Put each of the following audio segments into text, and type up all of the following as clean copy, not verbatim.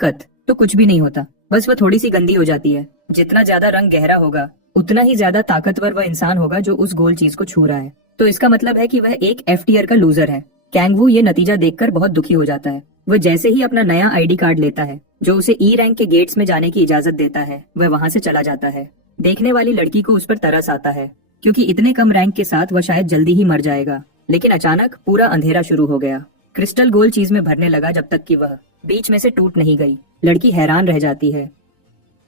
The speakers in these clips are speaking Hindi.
ताकत तो कुछ भी नहीं होता, बस वो थोड़ी सी गंदी हो जाती है। जितना ज्यादा रंग गहरा होगा उतना ही ज्यादा ताकतवर वह इंसान होगा जो उस गोल चीज को छू रहा है। तो इसका मतलब है कि वह एक एफ टियर का लूजर है। कैंग वू ये नतीजा देखकर बहुत दुखी हो जाता है। वह जैसे ही अपना नया आईडी कार्ड लेता है जो उसे ई रैंक के गेट्स में जाने की इजाजत देता है, वह वहां से चला जाता है। देखने वाली लड़की को उस पर तरस आता है, क्योंकि इतने कम रैंक के साथ वह शायद जल्दी ही मर जाएगा। लेकिन अचानक पूरा अंधेरा शुरू हो गया। क्रिस्टल गोल चीज में भरने लगा जब तक कि वह बीच में से टूट नहीं गई। लड़की हैरान रह जाती है,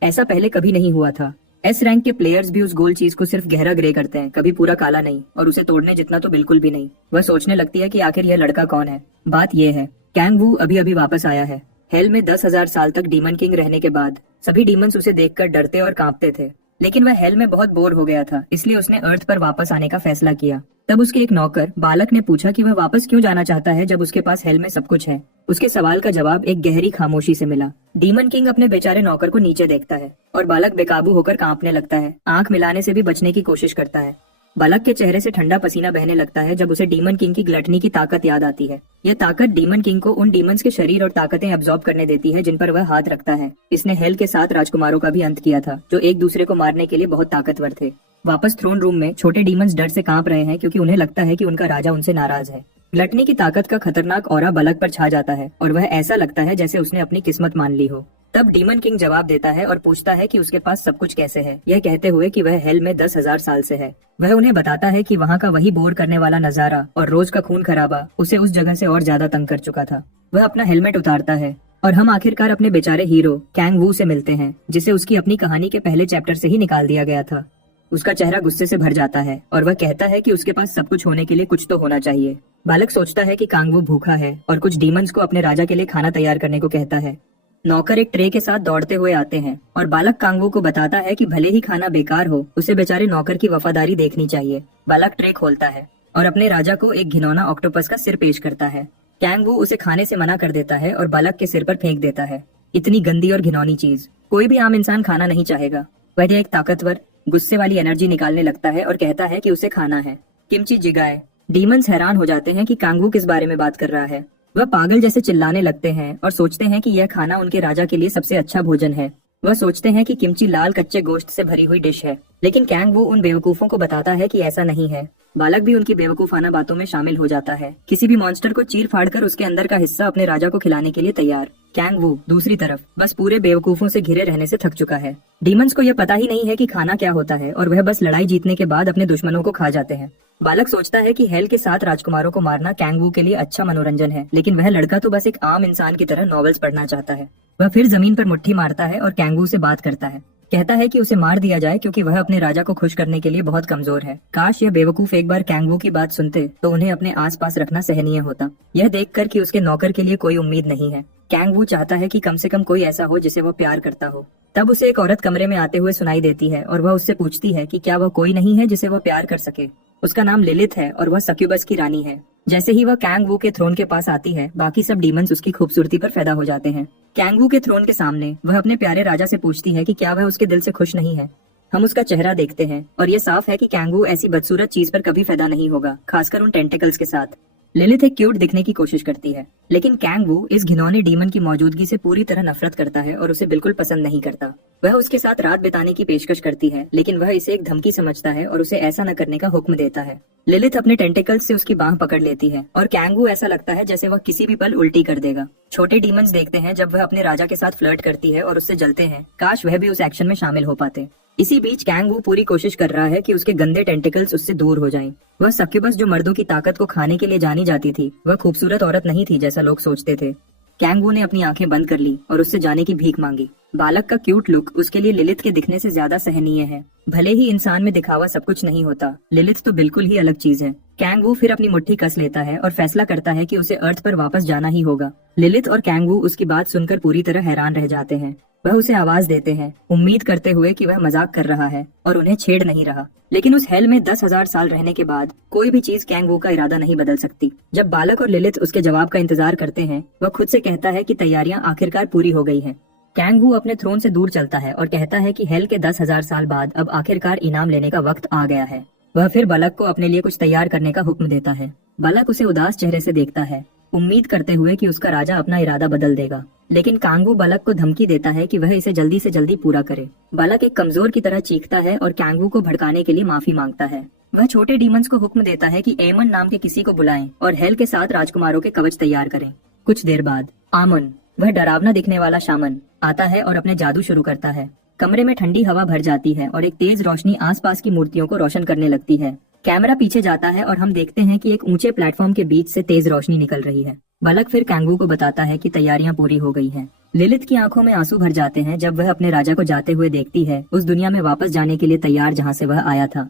ऐसा पहले कभी नहीं हुआ था। एस रैंक के प्लेयर्स भी उस गोल चीज को सिर्फ गहरा ग्रे करते हैं, कभी पूरा काला नहीं, और उसे तोड़ने जितना तो बिल्कुल भी नहीं। वह सोचने लगती है कि आखिर यह लड़का कौन है। बात यह है, कैंग वू अभी अभी वापस आया है। हेल में 10,000 साल तक डीमन किंग रहने के बाद सभी डीमंस उसे देखकर डरते और कांपते थे। लेकिन वह हेल में बहुत बोर हो गया था, इसलिए उसने अर्थ पर वापस आने का फैसला किया। तब उसके एक नौकर बालक ने पूछा कि वह वापस क्यों जाना चाहता है जब उसके पास हेल में सब कुछ है। उसके सवाल का जवाब एक गहरी खामोशी से मिला। डीमन किंग अपने बेचारे नौकर को नीचे देखता है और बालक बेकाबू होकर कांपने लगता है, आंख मिलाने से भी बचने की कोशिश करता है। बालक के चेहरे से ठंडा पसीना बहने लगता है जब उसे डीमन किंग की ग्लटनी की ताकत याद आती है। यह ताकत डीमन किंग को उन डीमंस के शरीर और ताकतें एब्जॉर्ब करने देती है जिन पर वह हाथ रखता है। इसने हेल के 7 राजकुमारों का भी अंत किया था, जो एक दूसरे को मारने के लिए बहुत ताकतवर थे। वापस थ्रोन रूम में छोटे डीमंस डर से कांप रहे हैं, क्योंकि उन्हें लगता है कि उनका राजा उनसे नाराज है। ग्लटनी की ताकत का खतरनाक ऑरा बालक पर छा जाता है और वह ऐसा लगता है जैसे उसने अपनी किस्मत मान ली हो। तब डीमन किंग जवाब देता है और पूछता है कि उसके पास सब कुछ कैसे है, यह कहते हुए कि वह हेल में 10,000 साल से है। वह उन्हें बताता है कि वहाँ का वही बोर करने वाला नजारा और रोज का खून खराबा उसे उस जगह से और ज्यादा तंग कर चुका था। वह अपना हेलमेट उतारता है और हम आखिरकार अपने बेचारे हीरो कैंग वू से मिलते हैं, जिसे उसकी अपनी कहानी के पहले चैप्टर से ही निकाल दिया गया था। उसका चेहरा गुस्से से भर जाता है और वह कहता है कि उसके पास सब कुछ होने के लिए कुछ तो होना चाहिए। बालक सोचता है कि कांग वू भूखा है और कुछ डीमंस को अपने राजा के लिए खाना तैयार करने को कहता है। नौकर एक ट्रे के साथ दौड़ते हुए आते हैं और बालक कांगवू को बताता है कि भले ही खाना बेकार हो, उसे बेचारे नौकर की वफादारी देखनी चाहिए। बालक ट्रे खोलता है और अपने राजा को एक घिनौना ऑक्टोपस का सिर पेश करता है। कैंगवू उसे खाने से मना कर देता है और बालक के सिर पर फेंक देता है। इतनी गंदी और घिनौनी चीज कोई भी आम इंसान खाना नहीं चाहेगा। वह एक ताकतवर गुस्से वाली एनर्जी निकालने लगता है और कहता है कि उसे खाना है। किमची जिगाए। डीमंस हैरान हो जाते हैं कि कांगवू किस बारे में बात कर रहा है। वह पागल जैसे चिल्लाने लगते हैं और सोचते हैं कि यह खाना उनके राजा के लिए सबसे अच्छा भोजन है। वह सोचते हैं कि किमची लाल कच्चे गोश्त से भरी हुई डिश है, लेकिन कैंग वो उन बेवकूफों को बताता है कि ऐसा नहीं है। बालक भी उनकी बेवकूफाना बातों में शामिल हो जाता है, किसी भी मॉन्स्टर को चीर फाड़ कर उसके अंदर का हिस्सा अपने राजा को खिलाने के लिए तैयार। कैंग वू दूसरी तरफ बस पूरे बेवकूफों से घिरे रहने से थक चुका है। डीमंस को यह पता ही नहीं है कि खाना क्या होता है और वह बस लड़ाई जीतने के बाद अपने दुश्मनों को खा जाते हैं। बालक सोचता है कि हेल के 7 राजकुमारों को मारना कैंग वू के लिए अच्छा मनोरंजन है, लेकिन वह लड़का तो बस एक आम इंसान की तरह नॉवेल्स पढ़ना चाहता है। वह फिर जमीन पर मुट्ठी मारता है और कैंग वू से बात करता है। कहता है कि उसे मार दिया जाए क्योंकि वह अपने राजा को खुश करने के लिए बहुत कमजोर है। काश यह बेवकूफ एक बार कैंग वू की बात सुनते तो उन्हें अपने आसपास रखना सहनीय होता। यह देखकर कि उसके नौकर के लिए कोई उम्मीद नहीं है, कैंग वू चाहता है कि कम से कम कोई ऐसा हो जिसे वह प्यार करता हो। तब उसे एक औरत कमरे में आते हुए सुनाई देती है और वह उससे पूछती है कि क्या वह कोई नहीं है जिसे वह प्यार कर सके। उसका नाम लिलिथ है और वह सक्यूबस की रानी है। जैसे ही वह कैंग वू के थ्रोन के पास आती है, बाकी सब डीमंस उसकी खूबसूरती पर पैदा हो जाते हैं। कैंग वू के थ्रोन के सामने वह अपने प्यारे राजा से पूछती है कि क्या वह उसके दिल से खुश नहीं है। हम उसका चेहरा देखते हैं और यह साफ है कि कैंग वू ऐसी बदसूरत चीज पर कभी पैदा नहीं होगा, खासकर उन टेंटिकल्स के साथ। लिलिथ एक क्यूट दिखने की कोशिश करती है, लेकिन कैंग वू इस घिनौने डीमन की मौजूदगी से पूरी तरह नफरत करता है और उसे बिल्कुल पसंद नहीं करता। वह उसके साथ रात बिताने की पेशकश करती है, लेकिन वह इसे एक धमकी समझता है और उसे ऐसा न करने का हुक्म देता है। लिलिथ अपने टेंटिकल्स से उसकी बांह पकड़ लेती है और कैंग वू ऐसा लगता है जैसे वह किसी भी पल उल्टी कर देगा। छोटे डीमंस देखते हैं जब वह अपने राजा के साथ फ्लर्ट करती है और उससे जलते हैं। काश वह भी उस एक्शन में शामिल हो पाते। इसी बीच कैंग वू पूरी कोशिश कर रहा है कि उसके गंदे टेंटिकल्स उससे दूर हो जाएं। वह सक्यूबस जो मर्दों की ताकत को खाने के लिए जानी जाती थी, वह खूबसूरत औरत नहीं थी जैसा लोग सोचते थे। कैंग वू ने अपनी आंखें बंद कर ली और उससे जाने की भीख मांगी। बालक का क्यूट लुक उसके लिए लिलिथ के दिखने से ज्यादा सहनीय है। भले ही इंसान में दिखावा सब कुछ नहीं होता, लिलिथ तो बिल्कुल ही अलग चीज है। कैंग वू फिर अपनी मुट्ठी कस लेता है और फैसला करता है कि उसे अर्थ पर वापस जाना ही होगा। लिलिथ और कैंग वू उसकी बात सुनकर पूरी तरह हैरान रह जाते हैं। वह उसे आवाज देते हैं, उम्मीद करते हुए कि वह मजाक कर रहा है और उन्हें छेड़ नहीं रहा। लेकिन उस हेल में 10,000 साल रहने के बाद कोई भी चीज कैंग वू का इरादा नहीं बदल सकती। जब बालक और लिलिथ उसके जवाब का इंतजार करते हैं, वह खुद से कहता है कि तैयारियां आखिरकार पूरी हो गई हैं। कैंग वू अपने थ्रोन से दूर चलता है और कहता है कि हेल के 10,000 साल बाद अब आखिरकार इनाम लेने का वक्त आ गया है। वह फिर बालक को अपने लिए कुछ तैयार करने का हुक्म देता है। बालक उसे उदास चेहरे से देखता है। उम्मीद करते हुए कि उसका राजा अपना इरादा बदल देगा। लेकिन कांगवू बालक को धमकी देता है कि वह इसे जल्दी से जल्दी पूरा करे। बालक एक कमजोर की तरह चीखता है और कांगवू को भड़काने के लिए माफी मांगता है। वह छोटे डीमंस को हुक्म देता है कि एमन नाम के किसी को बुलाएं और हेल के साथ राजकुमारों के कवच तैयार करें। कुछ देर बाद आमन, वह डरावना दिखने वाला शामन, आता है और अपने जादू शुरू करता है। कमरे में ठंडी हवा भर जाती है और एक तेज रोशनी आसपास की मूर्तियों को रोशन करने लगती है। कैमरा पीछे जाता है और हम देखते हैं कि एक ऊंचे प्लेटफॉर्म के बीच से तेज रोशनी निकल रही है। बालक फिर कांगवू को बताता है कि तैयारियां पूरी हो गई हैं। लिलित की आंखों में आंसू भर जाते हैं जब वह अपने राजा को जाते हुए देखती है, उस दुनिया में वापस जाने के लिए तैयार जहां से वह आया था।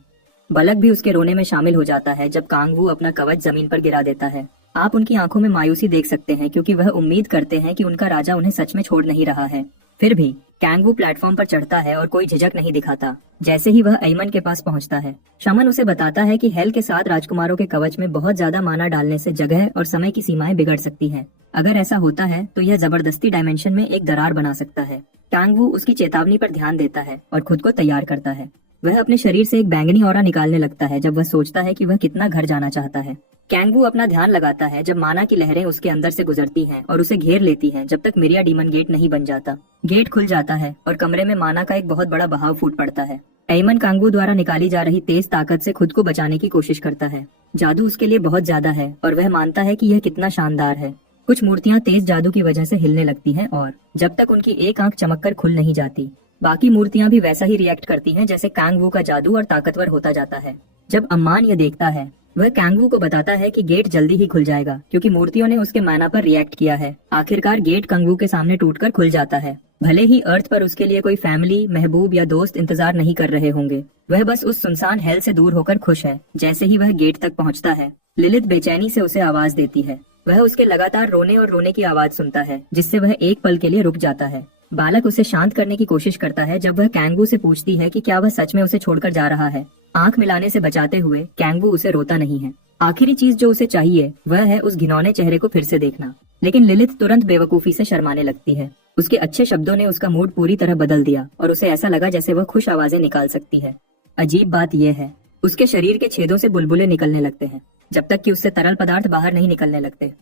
बालक भी उसके रोने में शामिल हो जाता है जब कांगवू अपना कवच जमीन पर गिरा देता है। आप उनकी आंखों में मायूसी देख सकते हैं क्योंकि वह उम्मीद करते हैं कि उनका राजा उन्हें सच में छोड़ नहीं रहा है। फिर भी कांगवू प्लेटफॉर्म पर चढ़ता है और कोई झिझक नहीं दिखाता। जैसे ही वह ऐमन के पास पहुंचता है, शमन उसे बताता है कि हेल के साथ राजकुमारों के कवच में बहुत ज्यादा माना डालने से जगह और समय की सीमाएं बिगड़ सकती हैं। अगर ऐसा होता है तो यह जबरदस्ती डायमेंशन में एक दरार बना सकता है। कांगवू उसकी चेतावनी पर ध्यान देता है और खुद को तैयार करता है। वह अपने शरीर से एक बैंगनी ऑरा निकालने लगता है जब वह सोचता है कि वह कितना घर जाना चाहता है। कांगवू अपना ध्यान लगाता है जब माना की लहरें उसके अंदर से गुजरती हैं और उसे घेर लेती हैं जब तक मिरिया डीमन गेट नहीं बन जाता। गेट खुल जाता है और कमरे में माना का एक बहुत बड़ा बहाव फूट पड़ता है। ऐमन कांगवू द्वारा निकाली जा रही तेज ताकत से खुद को बचाने की कोशिश करता है। जादू उसके लिए बहुत ज्यादा है और वह मानता है कि यह कितना शानदार है। कुछ मूर्तियां तेज जादू की वजह से हिलने लगती हैं और जब तक उनकी एक आंख चमककर खुल नहीं जाती, बाकी मूर्तियां भी वैसा ही रिएक्ट करती हैं जैसे कांगवू का जादू और ताकतवर होता जाता है। जब अम्मान यह देखता है, वह कांगवू को बताता है कि गेट जल्दी ही खुल जाएगा क्योंकि मूर्तियों ने उसके माना पर रिएक्ट किया है। आखिरकार गेट कांगवू के सामने टूटकर खुल जाता है। भले ही अर्थ पर उसके लिए कोई फैमिली, महबूब या दोस्त इंतजार नहीं कर रहे होंगे, वह बस उस सुनसान हेल से दूर होकर खुश है। जैसे ही वह गेट तक पहुंचता है, लिलित बेचैनी से उसे आवाज देती है। वह उसके लगातार रोने और रोने की आवाज सुनता है जिससे वह एक पल के लिए रुक जाता है। बालक उसे शांत करने की कोशिश करता है जब वह कांगवू से पूछती है कि क्या वह सच में उसे छोड़कर जा रहा है। आंख मिलाने से बचाते हुए कांगवू उसे रोता नहीं है। आखिरी चीज जो उसे चाहिए वह है उस घिनौने चेहरे को फिर से देखना। लेकिन लिलित तुरंत बेवकूफी से शर्माने लगती है। उसके अच्छे शब्दों ने उसका मूड पूरी तरह बदल दिया और उसे ऐसा लगा जैसे वह खुश आवाजें निकाल सकती है। अजीब बात यह है, उसके शरीर के छेदों से बुलबुले निकलने लगते हैं जब तक कि उससे तरल पदार्थ बाहर नहीं निकलने लगते।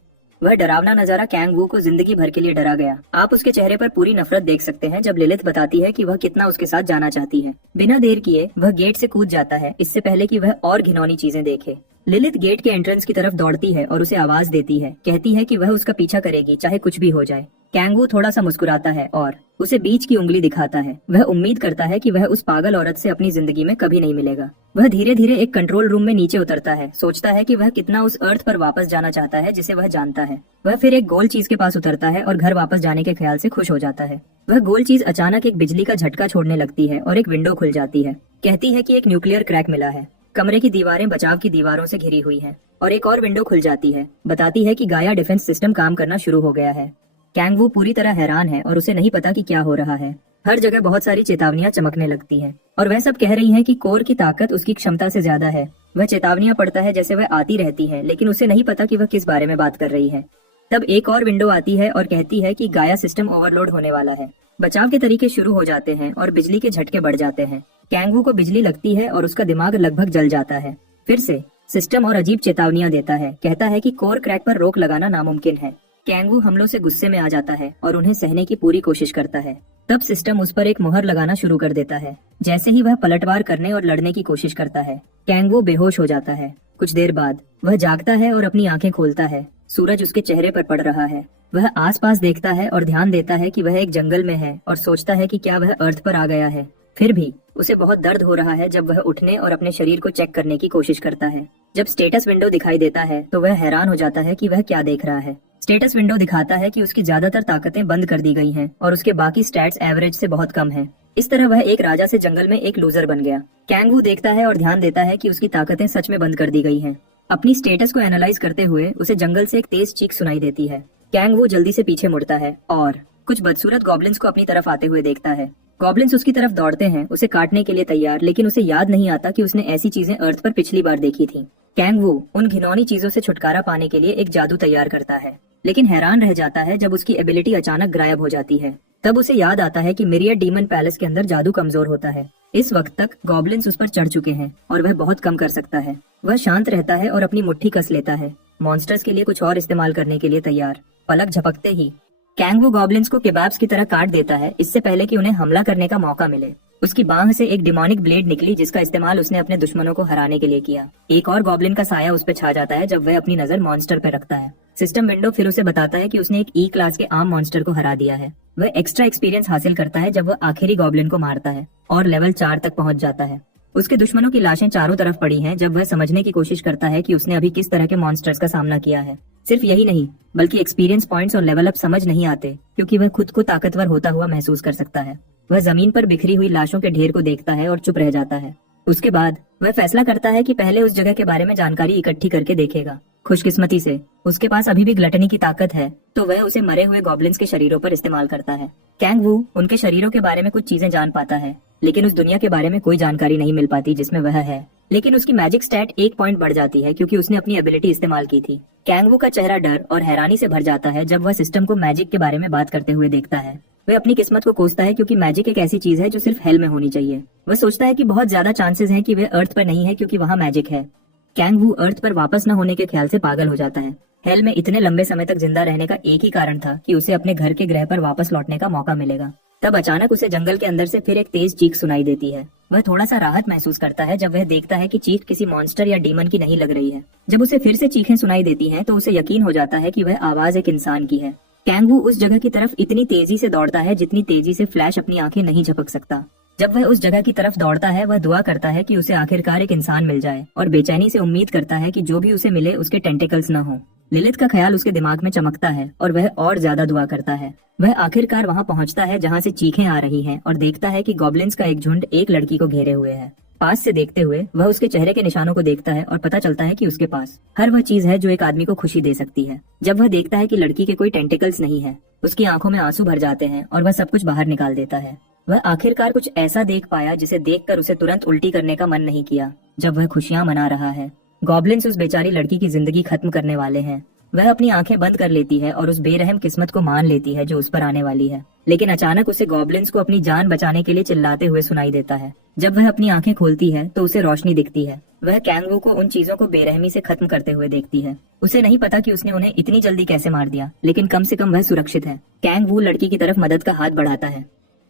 वह डरावना नजारा कांगवू को जिंदगी भर के लिए डरा गया। आप उसके चेहरे पर पूरी नफरत देख सकते हैं जब लिलित बताती है कि वह कितना उसके साथ जाना चाहती है। बिना देर किए वह गेट से कूद जाता है, इससे पहले कि वह और घिनौनी चीजें देखे। लिलित गेट के एंट्रेंस की तरफ दौड़ती है और उसे आवाज देती है, कहती है कि वह उसका पीछा करेगी चाहे कुछ भी हो जाए। कांगवू थोड़ा सा मुस्कुराता है और उसे बीच की उंगली दिखाता है। वह उम्मीद करता है कि वह उस पागल औरत से अपनी जिंदगी में कभी नहीं मिलेगा। वह धीरे धीरे एक कंट्रोल रूम में नीचे उतरता है, सोचता है कि वह कितना उस अर्थ पर वापस जाना चाहता है जिसे वह जानता है। वह फिर एक गोल चीज के पास उतरता है और घर वापस जाने के ख्याल से खुश हो जाता है। वह गोल चीज अचानक एक बिजली का झटका छोड़ने लगती है और एक विंडो खुल जाती है। कहती है कि एक न्यूक्लियर क्रैक मिला है। कमरे की दीवारें बचाव की दीवारों से घिरी हुई हैं और एक और विंडो खुल जाती है। बताती है कि गाया डिफेंस सिस्टम काम करना शुरू हो गया है। कांगवू पूरी तरह हैरान है और उसे नहीं पता कि क्या हो रहा है। हर जगह बहुत सारी चेतावनियां चमकने लगती हैं और वह सब कह रही हैं कि कोर की ताकत उसकी क्षमता से ज्यादा है। वह चेतावनियां पढ़ता है जैसे वह आती रहती है, लेकिन उसे नहीं पता कि वह किस बारे में बात कर रही है। तब एक और विंडो आती है और कहती है कि गाया सिस्टम ओवरलोड होने वाला है। बचाव के तरीके शुरू हो जाते हैं और बिजली के झटके बढ़ जाते हैं। कांगवू को बिजली लगती है और उसका दिमाग लगभग जल जाता है। फिर से सिस्टम और अजीब चेतावनियां देता है। कहता है कि कोर क्रैक पर रोक लगाना नामुमकिन है। कांगवू हमलों से गुस्से में आ जाता है और उन्हें सहने की पूरी कोशिश करता है। तब सिस्टम उस पर एक मुहर लगाना शुरू कर देता है। जैसे ही वह पलटवार करने और लड़ने की कोशिश करता है, कांगवू बेहोश हो जाता है। कुछ देर बाद वह जागता है और अपनी आंखें खोलता है। सूरज उसके चेहरे पर पड़ रहा है। वह आसपास देखता है और ध्यान देता है कि वह एक जंगल में है और सोचता है कि क्या वह अर्थ पर आ गया है। फिर भी उसे बहुत दर्द हो रहा है जब वह उठने और अपने शरीर को चेक करने की कोशिश करता है। जब स्टेटस विंडो दिखाई देता है तो वह हैरान हो जाता है कि वह क्या देख रहा है। स्टेटस विंडो दिखाता है कि उसकी ज्यादातर ताकतें बंद कर दी गई हैं और उसके बाकी स्टैट्स एवरेज से बहुत कम हैं। इस तरह वह एक राजा से जंगल में एक लूजर बन गया। कांगवू देखता है और ध्यान देता है कि उसकी ताकतें सच में बंद कर दी गई हैं। अपनी स्टेटस को एनालाइज करते हुए उसे जंगल से एक तेज चीख सुनाई देती है। कांगवू जल्दी से पीछे मुड़ता है और कुछ बदसूरत गॉब्लिन्स को अपनी तरफ आते हुए देखता है। गॉब्लिन्स उसकी तरफ दौड़ते हैं, उसे काटने के लिए तैयार, लेकिन उसे याद नहीं आता कि उसने ऐसी चीजें अर्थ पर पिछली बार देखी थी। कांगवू उन घिनौनी चीजों से छुटकारा पाने के लिए एक जादू तैयार करता है, लेकिन हैरान रह जाता है जब उसकी एबिलिटी अचानक गायब हो जाती है। तब उसे याद आता है कि मिरियड डीमन पैलेस के अंदर जादू कमजोर होता है। इस वक्त तक गॉब्लिन्स उस पर चढ़ चुके हैं और वह बहुत कम कर सकता है। वह शांत रहता है और अपनी मुट्ठी कस लेता है। मॉन्स्टर्स के लिए कुछ और इस्तेमाल करने के लिए तैयार। पलक झपकते ही कैंग वो गॉब्लिन्स को केबाब्स की तरह काट देता है, इससे पहले कि उन्हें हमला करने का मौका मिले। उसकी बांह से एक डिमोनिक ब्लेड निकली जिसका इस्तेमाल उसने अपने दुश्मनों को हराने के लिए किया। एक और गॉब्लिन का साया उस पर छा जाता है जब वह अपनी नजर मॉन्स्टर पर रखता है। सिस्टम विंडो फिर उसे बताता है कि उसने एक ई क्लास के आम मॉन्स्टर को हरा दिया है। वह एक्स्ट्रा एक्सपीरियंस हासिल करता है जब वह आखिरी गॉब्लिन को मारता है और लेवल 4 तक पहुंच जाता है। उसके दुश्मनों की लाशें चारों तरफ पड़ी हैं जब वह समझने की कोशिश करता है कि उसने अभी किस तरह के मॉन्स्टर्स का सामना किया है। सिर्फ यही नहीं बल्कि एक्सपीरियंस पॉइंट्स और लेवल अप समझ नहीं आते क्योंकि वह खुद को ताकतवर होता हुआ महसूस कर सकता है। वह जमीन पर बिखरी हुई लाशों के ढेर को देखता है और चुप रह जाता है। उसके बाद वह फैसला करता है कि पहले उस जगह के बारे में जानकारी इकट्ठी करके देखेगा। खुशकिस्मती से उसके पास अभी भी ग्लटनी की ताकत है, तो वह उसे मरे हुए गॉब्लिन्स के शरीरों पर इस्तेमाल करता है। कैंग वू उनके शरीरों के बारे में कुछ चीजें जान पाता है, लेकिन उस दुनिया के बारे में कोई जानकारी नहीं मिल पाती जिसमें वह है। लेकिन उसकी मैजिक स्टैट 1 पॉइंट बढ़ जाती है क्योंकि उसने अपनी एबिलिटी इस्तेमाल की थी। कैंग वू का चेहरा डर और हैरानी से भर जाता है जब वह सिस्टम को मैजिक के बारे में बात करते हुए देखता है। वह अपनी किस्मत को कोसता है क्योंकि मैजिक एक ऐसी चीज है जो सिर्फ हेल में होनी चाहिए। वह सोचता है कि बहुत ज्यादा चांसेस हैं कि वह अर्थ पर नहीं है क्योंकि वहाँ मैजिक है। कैंग वू अर्थ पर वापस न होने के ख्याल से पागल हो जाता है। हेल में इतने लंबे समय तक जिंदा रहने का एक ही कारण था कि उसे अपने घर के ग्रह पर वापस लौटने का मौका मिलेगा। तब अचानक उसे जंगल के अंदर से फिर एक तेज चीख सुनाई देती है। वह थोड़ा सा राहत महसूस करता है जब वह देखता है कि चीख किसी मॉन्स्टर या डीमन की नहीं लग रही है। जब उसे फिर से चीखें सुनाई देती हैं, तो उसे यकीन हो जाता है कि वह आवाज एक इंसान की है। कैंग वू उस जगह की तरफ इतनी तेजी से दौड़ता है जितनी तेजी से फ्लैश अपनी आंखें नहीं झपक सकता। जब वह उस जगह की तरफ दौड़ता है, वह दुआ करता है कि उसे आखिरकार एक इंसान मिल जाए और बेचैनी से उम्मीद करता है कि जो भी उसे मिले उसके टेंटिकल्स न हो। लिलिथ का ख्याल उसके दिमाग में चमकता है और वह और ज्यादा दुआ करता है। वह आखिरकार वहां पहुंचता है जहां से चीखें आ रही हैं और देखता है कि गॉब्लिन्स का एक झुंड एक लड़की को घेरे हुए है। पास से देखते हुए वह उसके चेहरे के निशानों को देखता है और पता चलता है कि उसके पास हर वह चीज है जो एक आदमी को खुशी दे सकती है। जब वह देखता है कि लड़की के कोई टेंटिकल्स नहीं है, उसकी आंखों में आंसू भर जाते हैं और वह सब कुछ बाहर निकाल देता है। वह आखिरकार कुछ ऐसा देख पाया जिसे देखकर उसे तुरंत उल्टी करने का मन नहीं किया। जब वह खुशियां मना रहा है, गॉब्लिन्स उस बेचारी लड़की की जिंदगी खत्म करने वाले हैं। वह अपनी आंखें बंद कर लेती है और उस बेरहम किस्मत को मान लेती है जो उस पर आने वाली है। लेकिन अचानक उसे गॉब्लिन्स को अपनी जान बचाने के लिए चिल्लाते हुए सुनाई देता है। जब वह अपनी आंखें खोलती है तो उसे रोशनी दिखती है। वह कैंग वू को उन चीजों को बेरहमी से खत्म करते हुए देखती है। उसे नहीं पता कि उसने उन्हें इतनी जल्दी कैसे मार दिया, लेकिन कम से कम वह सुरक्षित है। कैंग वू लड़की की तरफ मदद का हाथ बढ़ाता है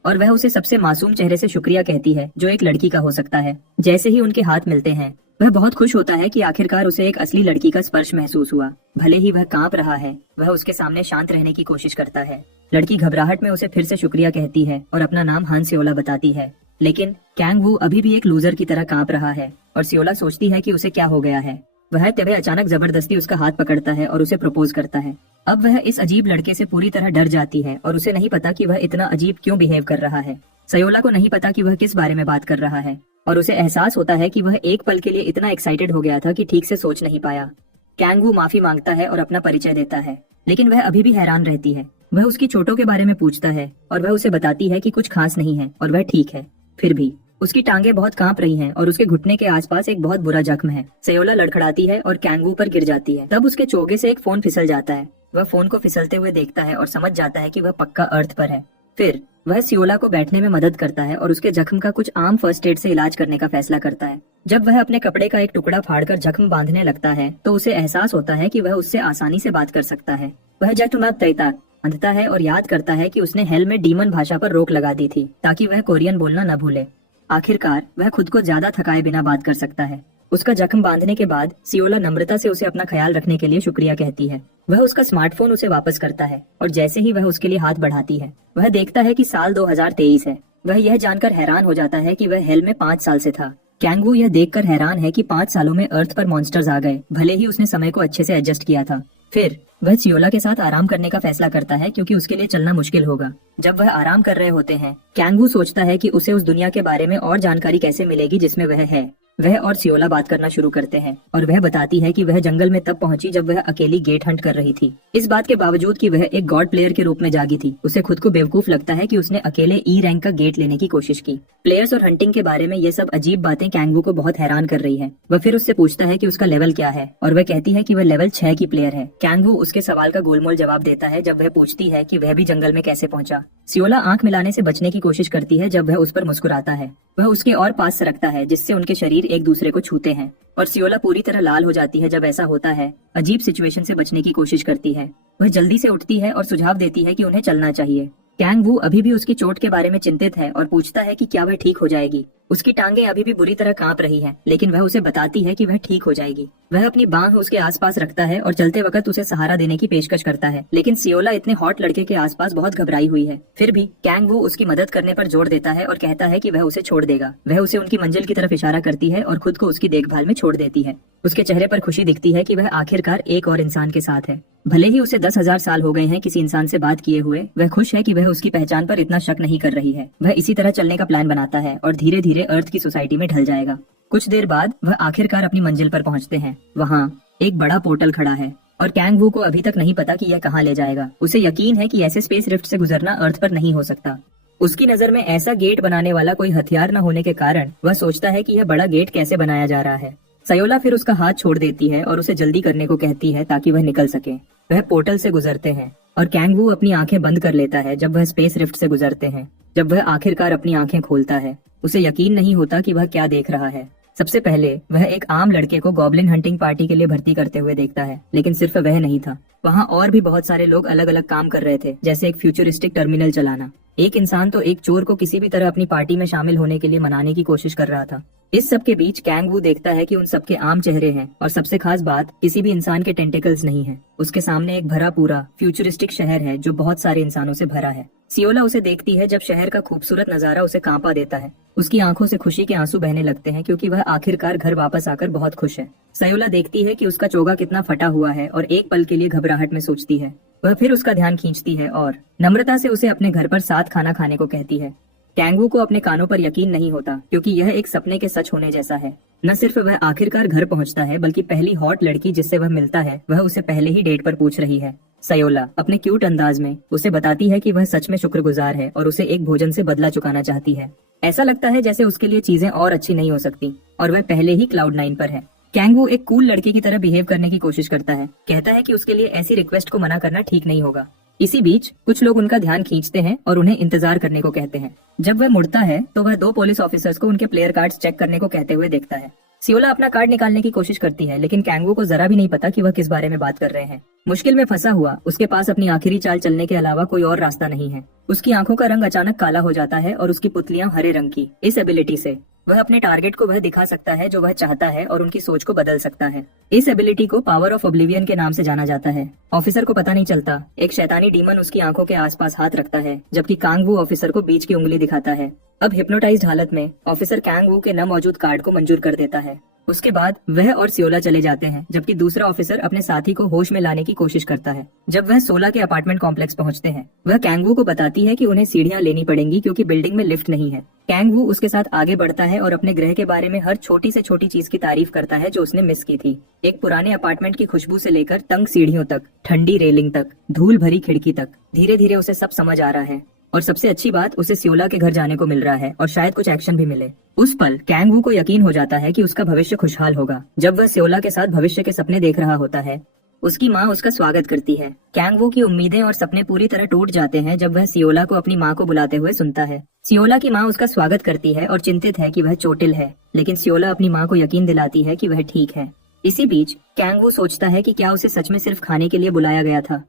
और वह उसे सबसे मासूम चेहरे से शुक्रिया कहती है जो एक लड़की का हो सकता है। जैसे ही उनके हाथ मिलते हैं, वह बहुत खुश होता है कि आखिरकार उसे एक असली लड़की का स्पर्श महसूस हुआ। भले ही वह कांप रहा है, वह उसके सामने शांत रहने की कोशिश करता है। लड़की घबराहट में उसे फिर से शुक्रिया कहती है और अपना नाम हान सियोला बताती है। लेकिन कैंग वू अभी भी एक लूजर की तरह कांप रहा है और सियोला सोचती है कि उसे क्या हो गया है। वह तभी अचानक जबरदस्ती उसका हाथ पकड़ता है और उसे प्रपोज करता है। अब वह इस अजीब लड़के से पूरी तरह डर जाती है और उसे नहीं पता कि वह इतना अजीब क्यों बिहेव कर रहा है। सियोला को नहीं पता कि वह किस बारे में बात कर रहा है और उसे एहसास होता है कि वह एक पल के लिए इतना एक्साइटेड हो गया था कि ठीक से सोच नहीं पाया। कैंग वू माफी मांगता है और अपना परिचय देता है, लेकिन वह अभी भी हैरान रहती है। वह उसकी चोटों के बारे में पूछता है और वह उसे बताती है कि कुछ खास नहीं है और वह ठीक है। फिर भी उसकी टांगें बहुत कांप रही हैं और उसके घुटने के आसपास एक बहुत बुरा जख्म है। सियोला लड़खड़ाती है और कैंग वू पर गिर जाती है। तब उसके चोगे से एक फोन फिसल जाता है। वह फोन को फिसलते हुए देखता है और समझ जाता है कि वह पक्का अर्थ पर है। फिर वह सियोला को बैठने में मदद करता है और उसके जख्म का कुछ आम फर्स्ट एड से इलाज करने का फैसला करता है। जब वह अपने कपड़े का एक टुकड़ा फाड़कर जख्म बांधने लगता है तो उसे एहसास होता है कि वह उससे आसानी से बात कर सकता है। वह जख्म तैता बांधता है और याद करता है कि उसने हेल में डीमन भाषा पर रोक लगा दी थी ताकि वह कोरियन बोलना न भूले। आखिरकार वह खुद को ज्यादा थकाए बिना बात कर सकता है। उसका जख्म बांधने के बाद सियोला नम्रता से उसे अपना ख्याल रखने के लिए शुक्रिया कहती है। वह उसका स्मार्टफोन उसे वापस करता है और जैसे ही वह उसके लिए हाथ बढ़ाती है, वह देखता है कि साल 2023 है। वह यह जानकर हैरान हो जाता है कि वह हेल में 5 साल से था। कैंग वू यह देखकर हैरान है कि 5 सालों में अर्थ पर मॉन्स्टर्स आ गए, भले ही उसने समय को अच्छे से एडजस्ट किया था। फिर वह सियोला के साथ आराम करने का फैसला करता है क्योंकि उसके लिए चलना मुश्किल होगा। जब वह आराम कर रहे होते हैं, कैंग वू सोचता है कि उसे उस दुनिया के बारे में और जानकारी कैसे मिलेगी जिसमें वह है। वह और सियोला बात करना शुरू करते हैं और वह बताती है कि वह जंगल में तब पहुंची जब वह अकेली गेट हंट कर रही थी। इस बात के बावजूद कि वह एक गॉड प्लेयर के रूप में जागी थी, उसे खुद को बेवकूफ लगता है कि उसने अकेले ई रैंक का गेट लेने की कोशिश की। प्लेयर्स और हंटिंग के बारे में ये सब अजीब बातें कैंग वू को बहुत हैरान कर रही है। वह फिर उससे पूछता है कि उसका लेवल क्या है और वह कहती है कि वह लेवल 6 की प्लेयर है। कैंग वू उसके सवाल का गोलमोल जवाब देता है जब वह पूछती है कि वह भी जंगल में कैसे पहुंचा। सियोला आंख मिलाने से बचने की कोशिश करती है जब वह उस पर मुस्कुराता है। वह उसके और पास सरकता है जिससे उनके शरीर एक दूसरे को छूते हैं और सियोला पूरी तरह लाल हो जाती है जब ऐसा होता है। अजीब सिचुएशन से बचने की कोशिश करती है। वह जल्दी से उठती है और सुझाव देती है कि उन्हें चलना चाहिए। कैंग वू अभी भी उसकी चोट के बारे में चिंतित है और पूछता है कि क्या वह ठीक हो जाएगी। उसकी टांगें अभी भी बुरी तरह कांप रही हैं, लेकिन वह उसे बताती है कि वह ठीक हो जाएगी। वह अपनी बांह उसके आसपास रखता है और चलते वक्त उसे सहारा देने की पेशकश करता है, लेकिन सियोला इतने हॉट लड़के के आसपास बहुत घबराई हुई है। फिर भी कैंग वू उसकी मदद करने पर जोर देता है और कहता है कि वह उसे छोड़ देगा। वह उसे उनकी मंजिल की तरफ इशारा करती है और खुद को उसकी देखभाल में छोड़ देती है। उसके चेहरे पर खुशी दिखती है कि वह आखिरकार एक और इंसान के साथ है। भले ही उसे 10,000 साल हो गए हैं किसी इंसान से बात किए हुए, वह खुश है कि वह उसकी पहचान पर इतना शक नहीं कर रही है। वह इसी तरह चलने का प्लान बनाता है और धीरे धीरे अर्थ की सोसाइटी में ढल जाएगा। कुछ देर बाद वह आखिरकार अपनी मंजिल पर पहुंचते हैं। वहाँ एक बड़ा पोर्टल खड़ा है और कैंग वू को अभी तक नहीं पता कि यह कहाँ ले जाएगा। उसे यकीन है कि ऐसे स्पेस रिफ्ट से गुजरना अर्थ पर नहीं हो सकता। उसकी नजर में ऐसा गेट बनाने वाला कोई हथियार न होने के कारण वह सोचता है कि यह बड़ा गेट कैसे बनाया जा रहा है। सयोला फिर उसका हाथ छोड़ देती है और उसे जल्दी करने को कहती है ताकि वह निकल सके। वह पोर्टल से गुजरते हैं और कैंग वू अपनी आंखें बंद कर लेता है जब वह स्पेस रिफ्ट से गुजरते हैं। जब वह आखिरकार अपनी आंखें खोलता है, उसे यकीन नहीं होता कि वह क्या देख रहा है। सबसे पहले वह एक आम लड़के को गॉब्लिन हंटिंग पार्टी के लिए भर्ती करते हुए देखता है, लेकिन सिर्फ वह नहीं था। वहाँ और भी बहुत सारे लोग अलग अलग काम कर रहे थे, जैसे एक फ्यूचरिस्टिक टर्मिनल चलाना। एक इंसान तो एक चोर को किसी भी तरह अपनी पार्टी में शामिल होने के लिए मनाने की कोशिश कर रहा था। इस सब के बीच कैंग वू देखता है कि उन सबके आम चेहरे हैं और सबसे खास बात, किसी भी इंसान के टेंटिकल्स नहीं है। उसके सामने एक भरा पूरा फ्यूचरिस्टिक शहर है जो बहुत सारे इंसानों से भरा है। सियोला उसे देखती है जब शहर का खूबसूरत नजारा उसे कांपा देता है। उसकी आंखों से खुशी के आंसू बहने लगते हैं क्योंकि वह आखिरकार घर वापस आकर बहुत खुश है। सियोला देखती है कि उसका चोगा कितना फटा हुआ है और एक पल के लिए घबराहट में सोचती है। वह फिर उसका ध्यान खींचती है और नम्रता से उसे अपने घर पर साथ खाना खाने को कहती है। कैंग वू को अपने कानों पर यकीन नहीं होता क्योंकि यह एक सपने के सच होने जैसा है। न सिर्फ वह आखिरकार घर पहुंचता है, बल्कि पहली हॉट लड़की जिससे वह मिलता है वह उसे पहले ही डेट पर पूछ रही है। सयोला अपने क्यूट अंदाज में उसे बताती है कि वह सच में शुक्रगुजार है और उसे एक भोजन से बदला चुकाना चाहती है। ऐसा लगता है जैसे उसके लिए चीजें और अच्छी नहीं हो सकती और वह पहले ही क्लाउड 9 पर है। कैंग वू एक कूल लड़के की तरह बिहेव करने की कोशिश करता है, कहता है कि उसके लिए ऐसी रिक्वेस्ट को मना करना ठीक नहीं होगा। इसी बीच कुछ लोग उनका ध्यान खींचते हैं और उन्हें इंतजार करने को कहते हैं। जब वह मुड़ता है तो वह 2 पुलिस ऑफिसर्स को उनके प्लेयर कार्ड्स चेक करने को कहते हुए देखता है। सियोला अपना कार्ड निकालने की कोशिश करती है, लेकिन कैंग वू को जरा भी नहीं पता कि वह किस बारे में बात कर रहे हैं। मुश्किल में फंसा हुआ उसके पास अपनी आखिरी चाल चलने के अलावा कोई और रास्ता नहीं है। उसकी आंखों का रंग अचानक काला हो जाता है और उसकी पुतलियां हरे रंग की। इस एबिलिटी से वह अपने टारगेट को वह दिखा सकता है जो वह चाहता है और उनकी सोच को बदल सकता है। इस एबिलिटी को पावर ऑफ ओब्लिवियन के नाम से जाना जाता है। ऑफिसर को पता नहीं चलता, एक शैतानी डीमन उसकी आंखों के आसपास हाथ रखता है, जबकि कांग वू ऑफिसर को बीच की उंगली दिखाता है। अब हिप्नोटाइज्ड हालत में ऑफिसर कैंग वू के न मौजूद कार्ड को मंजूर कर देता है। उसके बाद वह और सियोला चले जाते हैं, जबकि दूसरा ऑफिसर अपने साथी को होश में लाने की कोशिश करता है। जब वह 16 के अपार्टमेंट कॉम्प्लेक्स पहुंचते हैं, वह कैंग वू को बताती है कि उन्हें सीढ़ियां लेनी पड़ेंगी क्योंकि बिल्डिंग में लिफ्ट नहीं है। कैंग वू उसके साथ आगे बढ़ता है और अपने ग्रह के बारे में हर छोटी से छोटी चीज की तारीफ करता है जो उसने मिस की थी। एक पुराने अपार्टमेंट की खुशबू से लेकर तंग सीढ़ियों तक, ठंडी रेलिंग तक, धूल भरी खिड़की तक, धीरे धीरे उसे सब समझ आ रहा है। और सबसे अच्छी बात, उसे सियोला के घर जाने को मिल रहा है और शायद कुछ एक्शन भी मिले। उस पल कैंग वू को यकीन हो जाता है कि उसका भविष्य खुशहाल होगा। जब वह सियोला के साथ भविष्य के सपने देख रहा होता है, उसकी माँ उसका स्वागत करती है। कैंग वू की उम्मीदें और सपने पूरी तरह टूट जाते हैं जब वह सियोला को अपनी माँ को बुलाते हुए सुनता है। सियोला की माँ उसका स्वागत करती है और चिंतित है कि वह चोटिल है, लेकिन सियोला अपनी माँ को यकीन दिलाती है कि वह ठीक है। इसी बीच कैंग वू सोचता है कि क्या उसे सच में सिर्फ खाने के लिए बुलाया गया था।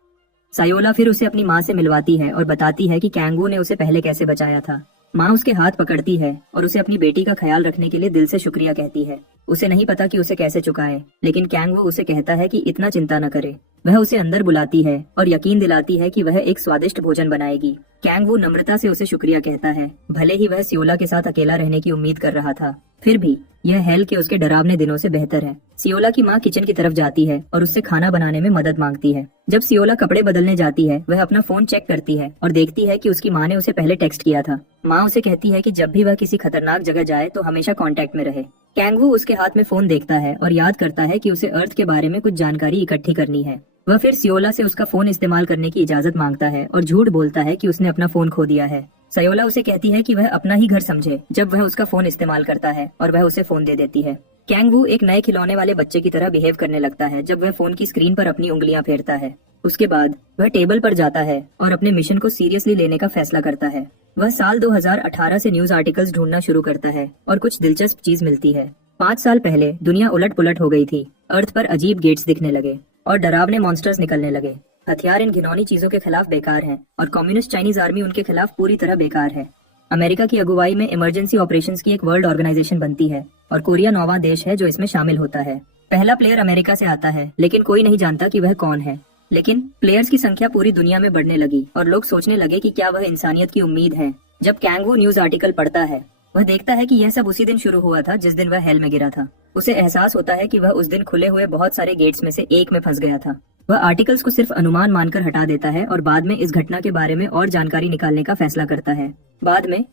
सायोला फिर उसे अपनी माँ से मिलवाती है और बताती है कि कैंग वू ने उसे पहले कैसे बचाया था। माँ उसके हाथ पकड़ती है और उसे अपनी बेटी का ख्याल रखने के लिए दिल से शुक्रिया कहती है। उसे नहीं पता कि उसे कैसे चुकाए, लेकिन कैंग वू उसे कहता है कि इतना चिंता न करे। वह उसे अंदर बुलाती है और यकीन दिलाती है कि वह एक स्वादिष्ट भोजन बनाएगी। कैंग वू नम्रता से उसे शुक्रिया कहता है, भले ही वह सियोला के साथ अकेला रहने की उम्मीद कर रहा था, फिर भी यह हेल के उसके डरावने दिनों से बेहतर है। सियोला की माँ किचन की तरफ जाती है और उससे खाना बनाने में मदद मांगती है। जब सियोला कपड़े बदलने जाती है, वह अपना फोन चेक करती है और देखती है कि उसकी माँ ने उसे पहले टेक्स्ट किया था। माँ उसे कहती है कि जब भी वह किसी खतरनाक जगह जाए तो हमेशा कांटेक्ट में रहे। कैंग वू उसके हाथ में फोन देखता है और याद करता है कि उसे अर्थ के बारे में कुछ जानकारी इकट्ठी करनी है। वह फिर सियोला से उसका फोन इस्तेमाल करने की इजाजत मांगता है और झूठ बोलता है कि उसने अपना फोन खो दिया है। सियोला उसे कहती है कि वह अपना ही घर समझे जब वह उसका फोन इस्तेमाल करता है और वह उसे फोन दे देती है। कैंग वू एक नए खिलौने वाले बच्चे की तरह बिहेव करने लगता है जब वह फोन की स्क्रीन पर अपनी उंगलियां फेरता है। उसके बाद वह टेबल पर जाता है और अपने मिशन को सीरियसली लेने का फैसला करता है। वह साल 2018 से न्यूज आर्टिकल्स ढूंढना शुरू करता है और कुछ दिलचस्प चीज मिलती है 5 साल पहले दुनिया उलट पुलट हो गई थी। अर्थ पर अजीब गेट्स दिखने लगे और डरावने मॉन्स्टर्स निकलने लगे। हथियार इन घिनौनी चीजों के खिलाफ बेकार हैं और कम्युनिस्ट चाइनीज आर्मी उनके खिलाफ पूरी तरह बेकार है। अमेरिका की अगुवाई में इमरजेंसी ऑपरेशंस की एक वर्ल्ड ऑर्गेनाइजेशन बनती है और कोरिया 9वां देश है जो इसमें शामिल होता है। पहला प्लेयर अमेरिका से आता है, लेकिन कोई नहीं जानता कि वह कौन है। लेकिन प्लेयर्स की संख्या पूरी दुनिया में बढ़ने लगी और लोग सोचने लगे कि क्या वह इंसानियत की उम्मीद है। जब कैंग वू न्यूज आर्टिकल पढ़ता है, वह देखता है कि यह सब उसी दिन शुरू हुआ था जिस दिन वह हेल में गिरा था। उसे एहसास होता है कि वह उस दिन खुले हुए बहुत सारे गेट्स में से एक में फंस गया था। वह आर्टिकल्स को सिर्फ अनुमान मानकर हटा देता है और बाद में इस घटना के बारे में और जानकारी निकालने का फैसला करता है। बाद में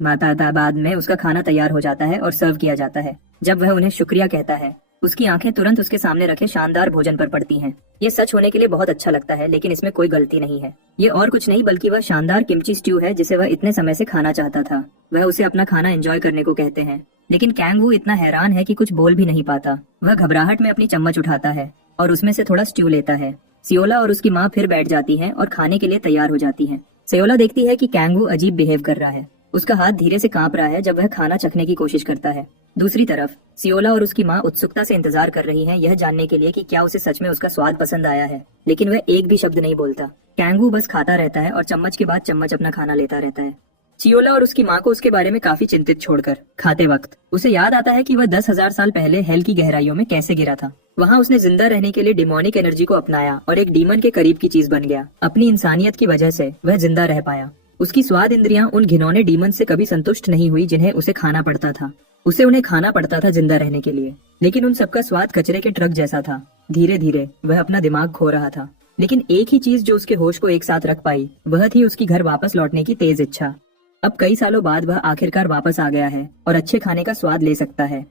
बाद में उसका खाना तैयार हो जाता है और सर्व किया जाता है। जब वह उन्हें शुक्रिया कहता है, उसकी आंखें तुरंत उसके सामने रखे शानदार भोजन पर पड़ती हैं। ये सच होने के लिए बहुत अच्छा लगता है, लेकिन इसमें कोई गलती नहीं है। ये और कुछ नहीं बल्कि वह शानदार किमची स्ट्यू है जिसे वह इतने समय से खाना चाहता था। वह उसे अपना खाना एंजॉय करने को कहते हैं, लेकिन कैंग वू इतना हैरान है कि कुछ बोल भी नहीं पाता। वह घबराहट में अपनी चम्मच उठाता है और उसमें से थोड़ा स्ट्यू लेता है। सियोला और उसकी माँ फिर बैठ जाती हैं और खाने के लिए तैयार हो जाती हैं। सियोला देखती है कि कैंग वू अजीब बिहेव कर रहा है। उसका हाथ धीरे से कांप रहा है जब वह खाना चखने की कोशिश करता है। दूसरी तरफ सियोला और उसकी माँ उत्सुकता से इंतजार कर रही हैं, यह जानने के लिए कि क्या उसे सच में उसका स्वाद पसंद आया है। लेकिन वह एक भी शब्द नहीं बोलता। कैंग वू बस खाता रहता है और चम्मच के बाद चम्मच अपना खाना लेता रहता है। सियोला और उसकी माँ को उसके बारे में काफी चिंतित छोड़कर खाते वक्त उसे याद आता है कि वह 10,000 साल पहले हेल की गहराइयों में कैसे गिरा था। वहाँ उसने जिंदा रहने के लिए डिमोनिक एनर्जी को अपनाया और एक डीमन के करीब की चीज बन गया। अपनी इंसानियत की वजह से वह जिंदा रह पाया। उसकी स्वाद इंद्रियां उन घिनौने डीमन से कभी संतुष्ट नहीं हुई जिन्हें उसे खाना पड़ता था। उसे उन्हें खाना पड़ता था जिंदा रहने के लिए, लेकिन उन सबका स्वाद कचरे के ट्रक जैसा था। धीरे धीरे वह अपना दिमाग खो रहा था, लेकिन एक ही चीज जो उसके होश को एक साथ रख पाई वह थी उसकी घर वापस लौटने की तेज इच्छा। अब कई सालों बाद वह आखिरकार वापस आ गया है और अच्छे खाने का स्वाद ले सकता है।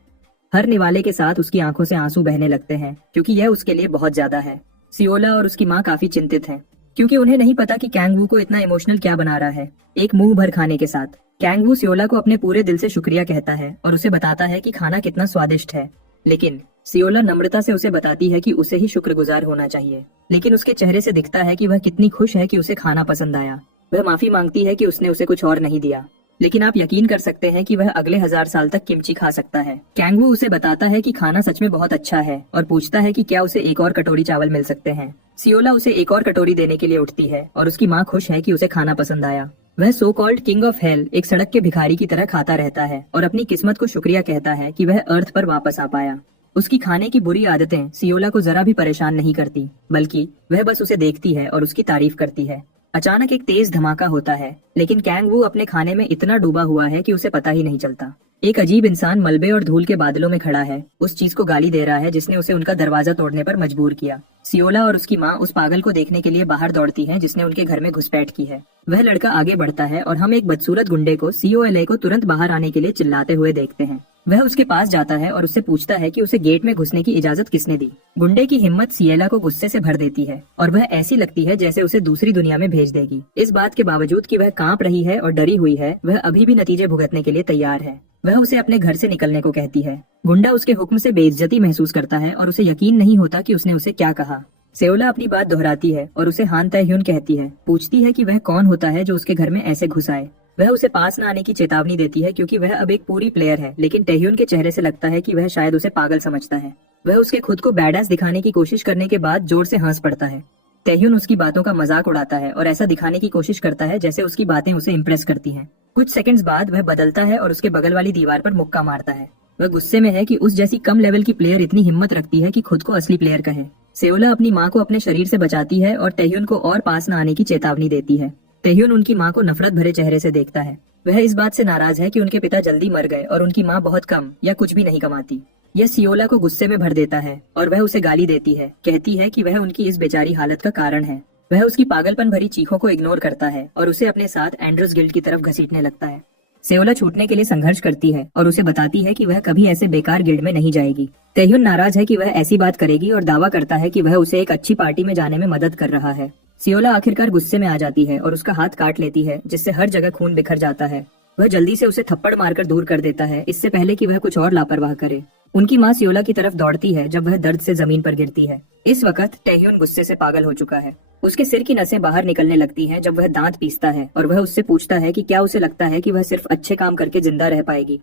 हर निवाले के साथ उसकी आंखों से आंसू बहने लगते हैं, क्योंकि यह उसके लिए बहुत ज्यादा है। सियोला और उसकी माँ काफी चिंतित हैं, क्योंकि उन्हें नहीं पता कि कैंग वू को इतना इमोशनल क्या बना रहा है। एक मुंह भर खाने के साथ कैंग वू सियोला को अपने पूरे दिल से शुक्रिया कहता है और उसे बताता है कि खाना कितना स्वादिष्ट है। लेकिन सियोला नम्रता से उसे बताती है कि उसे ही शुक्रगुजार होना चाहिए। लेकिन उसके चेहरे से दिखता है कि वह कितनी खुश है कि उसे खाना पसंद आया। वह माफी मांगती है कि उसने उसे कुछ और नहीं दिया, लेकिन आप यकीन कर सकते हैं कि वह अगले 1000 साल तक किमची खा सकता है। कैंग वू उसे बताता है कि खाना सच में बहुत अच्छा है और पूछता है कि क्या उसे एक और कटोरी चावल मिल सकते हैं। सियोला उसे एक और कटोरी देने के लिए उठती है और उसकी माँ खुश है कि उसे खाना पसंद आया। वह so called king of hell एक सड़क के भिखारी की तरह खाता रहता है और अपनी किस्मत को शुक्रिया कहता है कि वह अर्थ पर वापस आ पाया। उसकी खाने की बुरी आदतें सियोला को जरा भी परेशान नहीं करती, बल्कि वह बस उसे देखती है और उसकी तारीफ करती है। अचानक एक तेज धमाका होता है, लेकिन कैंग वू अपने खाने में इतना डूबा हुआ है कि उसे पता ही नहीं चलता। एक अजीब इंसान मलबे और धूल के बादलों में खड़ा है, उस चीज को गाली दे रहा है जिसने उसे उनका दरवाजा तोड़ने पर मजबूर किया। सियोला और उसकी माँ उस पागल को देखने के लिए बाहर दौड़ती हैं जिसने उनके घर में घुसपैठ की है। वह लड़का आगे बढ़ता है और हम एक बदसूरत गुंडे को COLA को तुरंत बाहर आने के लिए चिल्लाते हुए देखते हैं। वह उसके पास जाता है और उससे पूछता है कि उसे गेट में घुसने की इजाजत किसने दी। गुंडे की हिम्मत सियोला को गुस्से से भर देती है और वह ऐसी लगती है जैसे उसे दूसरी दुनिया में भेज देगी। इस बात के बावजूद कि वह कांप रही है और डरी हुई है, वह अभी भी नतीजे भुगतने के लिए तैयार है। वह उसे अपने घर से निकलने को कहती है। गुंडा उसके हुक्म से बेइज्जती महसूस करता है और उसे यकीन नहीं होता कि उसने उसे क्या कहा। सियोला अपनी बात दोहराती है और उसे हान तयह्यून कहती है। पूछती है कि वह कौन होता है जो उसके घर में ऐसे घुस आए। वह उसे पास न आने की चेतावनी देती है क्योंकि वह अब एक पूरी प्लेयर है, लेकिन तयह्यून के चेहरे से लगता है कि वह शायद उसे पागल समझता है। वह उसके खुद को बैडास दिखाने की कोशिश करने के बाद जोर से हंस पड़ता है। तयह्यून उसकी बातों का मजाक उड़ाता है और ऐसा दिखाने की कोशिश करता है जैसे उसकी बातें उसे इम्प्रेस करती हैं। कुछ सेकंड्स बाद वह बदलता है और उसके बगल वाली दीवार पर मुक्का मारता है। वह गुस्से में है कि उस जैसी कम लेवल की प्लेयर इतनी हिम्मत रखती है कि खुद को असली प्लेयर कहे। सियोला अपनी माँ को अपने शरीर से बचाती है और तयह्यून को और पास न आने की चेतावनी देती है। तयह्यून उनकी माँ को नफरत भरे चेहरे से देखता है। वह इस बात से नाराज है कि उनके पिता जल्दी मर गए और उनकी माँ बहुत कम या कुछ भी नहीं कमाती। यह सियोला को गुस्से में भर देता है और वह उसे गाली देती है। कहती है कि वह उनकी इस बेचारी हालत का कारण है। वह उसकी पागलपन भरी चीखों को इग्नोर करता है और उसे अपने साथ एंड्रोस गिल्ड की तरफ घसीटने लगता है। सियोला छूटने के लिए संघर्ष करती है और उसे बताती है कि वह कभी ऐसे बेकार गिल्ड में नहीं जाएगी। तयह्यून नाराज है कि वह ऐसी बात करेगी और दावा करता है कि वह उसे एक अच्छी पार्टी में जाने में मदद कर रहा है। सियोला आखिरकार गुस्से में आ जाती है और उसका हाथ काट लेती है, जिससे हर जगह खून बिखर जाता है। वह जल्दी से उसे थप्पड़ मारकर दूर कर देता है, इससे पहले कि वह कुछ और लापरवाह करे। उनकी माँ सियोला की तरफ दौड़ती है जब वह दर्द से जमीन पर गिरती है। इस वक्त तयह्यून गुस्से से पागल हो चुका है। उसके सिर की नसें बाहर निकलने लगती हैं जब वह दांत पीसता है और वह उससे पूछता है कि क्या उसे लगता है कि वह सिर्फ अच्छे काम करके जिंदा रह पाएगी।